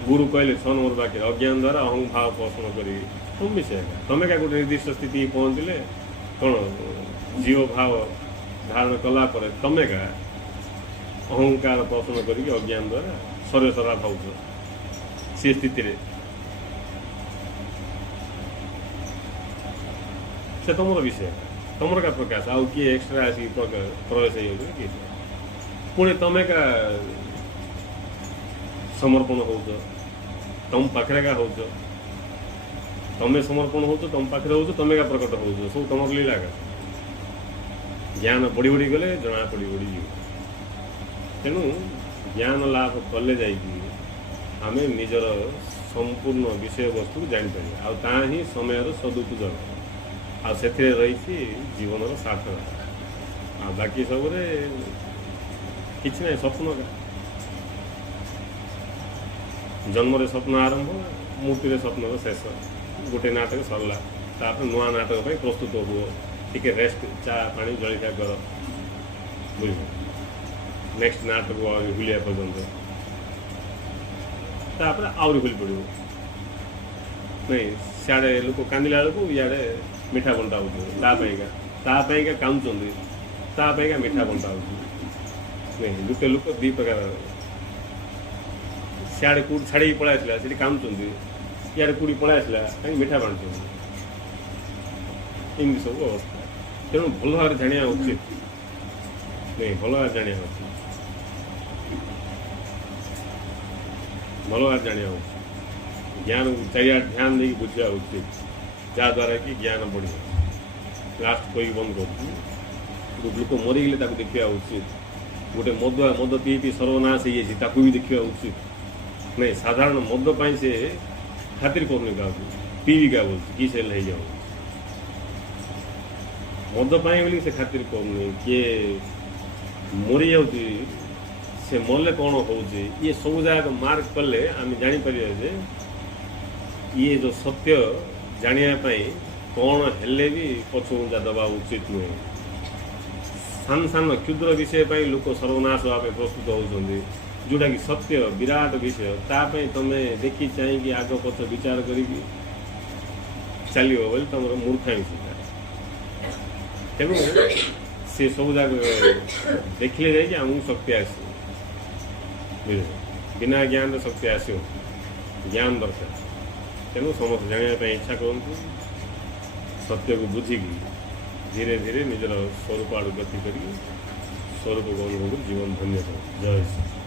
गुरु कहले छ नंबर बाकी अज्ञान द्वारा अहं भाव पोषण करी तुम विषय तमें क्या गोटे निर्दिष्ट स्थिति पहुँचले कौन जीव भाव धारण कला पर तमें क्या अहंकार पोषण करी अज्ञान द्वारा सर सरा भाव से स्थिति से तुम विषय तुम का प्रकाश आउ किए एक्सट्रा आसिक प्रवेश हो पुणी तमें का समर्पण हो तुम पाखे का हो तमें समर्पण हो तुम पाखे हो तमें का प्रकट हो सब तुम लीला का ज्ञान बढ़ी बढ़ी गले जना पड़ी बढ़ी तेणु ज्ञान लाभ कले जामें निजर संपूर्ण विषय वस्तु जापर आ ही समय सदुपयोग आ से रही जीवन सार्थकता आ बाकी सब किसी ना स्वप्न का जन्म स्वप्न आरंभ मूर्ति स्वप्न शेष गोटे नाटक सरला तापर नुआ नाटक प्रस्तुत हुए टिके रेस्ट चा पानी जलिखा कर बुझ नेक्स्ट नाटक हुलिया पर्यंत तापर आहरी हुली पड़ो नहीं सियाड़े लोक कांदिला बेलू इे मिठा बंटा होगा कामुंट मिठा बंटा हो नहीं गुटे लोक दी प्रकार सियाड़े कौट छाड़ी पलैसला से कामुंट इे कौटी पलैसला कहीं मिठा बांटते एमती सब अवस्था तेणु भल भाव जाना उचित नहीं भल भाव जाना उचित भल भाव जाना उचित ज्ञान चारिआ ध्यान देकी बुझा उचित जहाँद्वारा कि ज्ञान बढ़ लास्ट कोई बंद कर लोक मरीगले देखा उचित गोटे मद पी पी सर्वनाश हो भी देखा उचित नहीं साधारण मद पाई से खातिर करने क्या पीवी क्या बोल कि सेल हो जाओ मद पाई बोली से खातिर करनी किए मरी जाऊँगी से मरले कौन हो ये सब जगह मार्क कले आम जापर ये जो सत्य जानापी कौन हेले भी पछुआ दबा उचित नुहे सान सान क्षुद्र विषय पर लोक सर्वनाश हाँपे प्रस्तुत होती जोटा कि सत्य विराट विषय तापाई तुम्हें देखी चाहिए आग पछ विचार करी चलो बोली तुम मूर्खामी सीधा तेणु से सब जगह देखले जामको शक्ति आस बिना ज्ञान शक्ति आसो ज्ञान दरकार तेणु समस्त जानापी इच्छा करूँ सत्य को बुझिकी धीरे धीरे निजर स्वरूप आड़ गति कर ସ୍ୱରୂପ ଗୌରଙ୍କୁ ଜୀବନ ଧନ୍ୟ ହେବ। ଜୟ ଶ୍ରୀ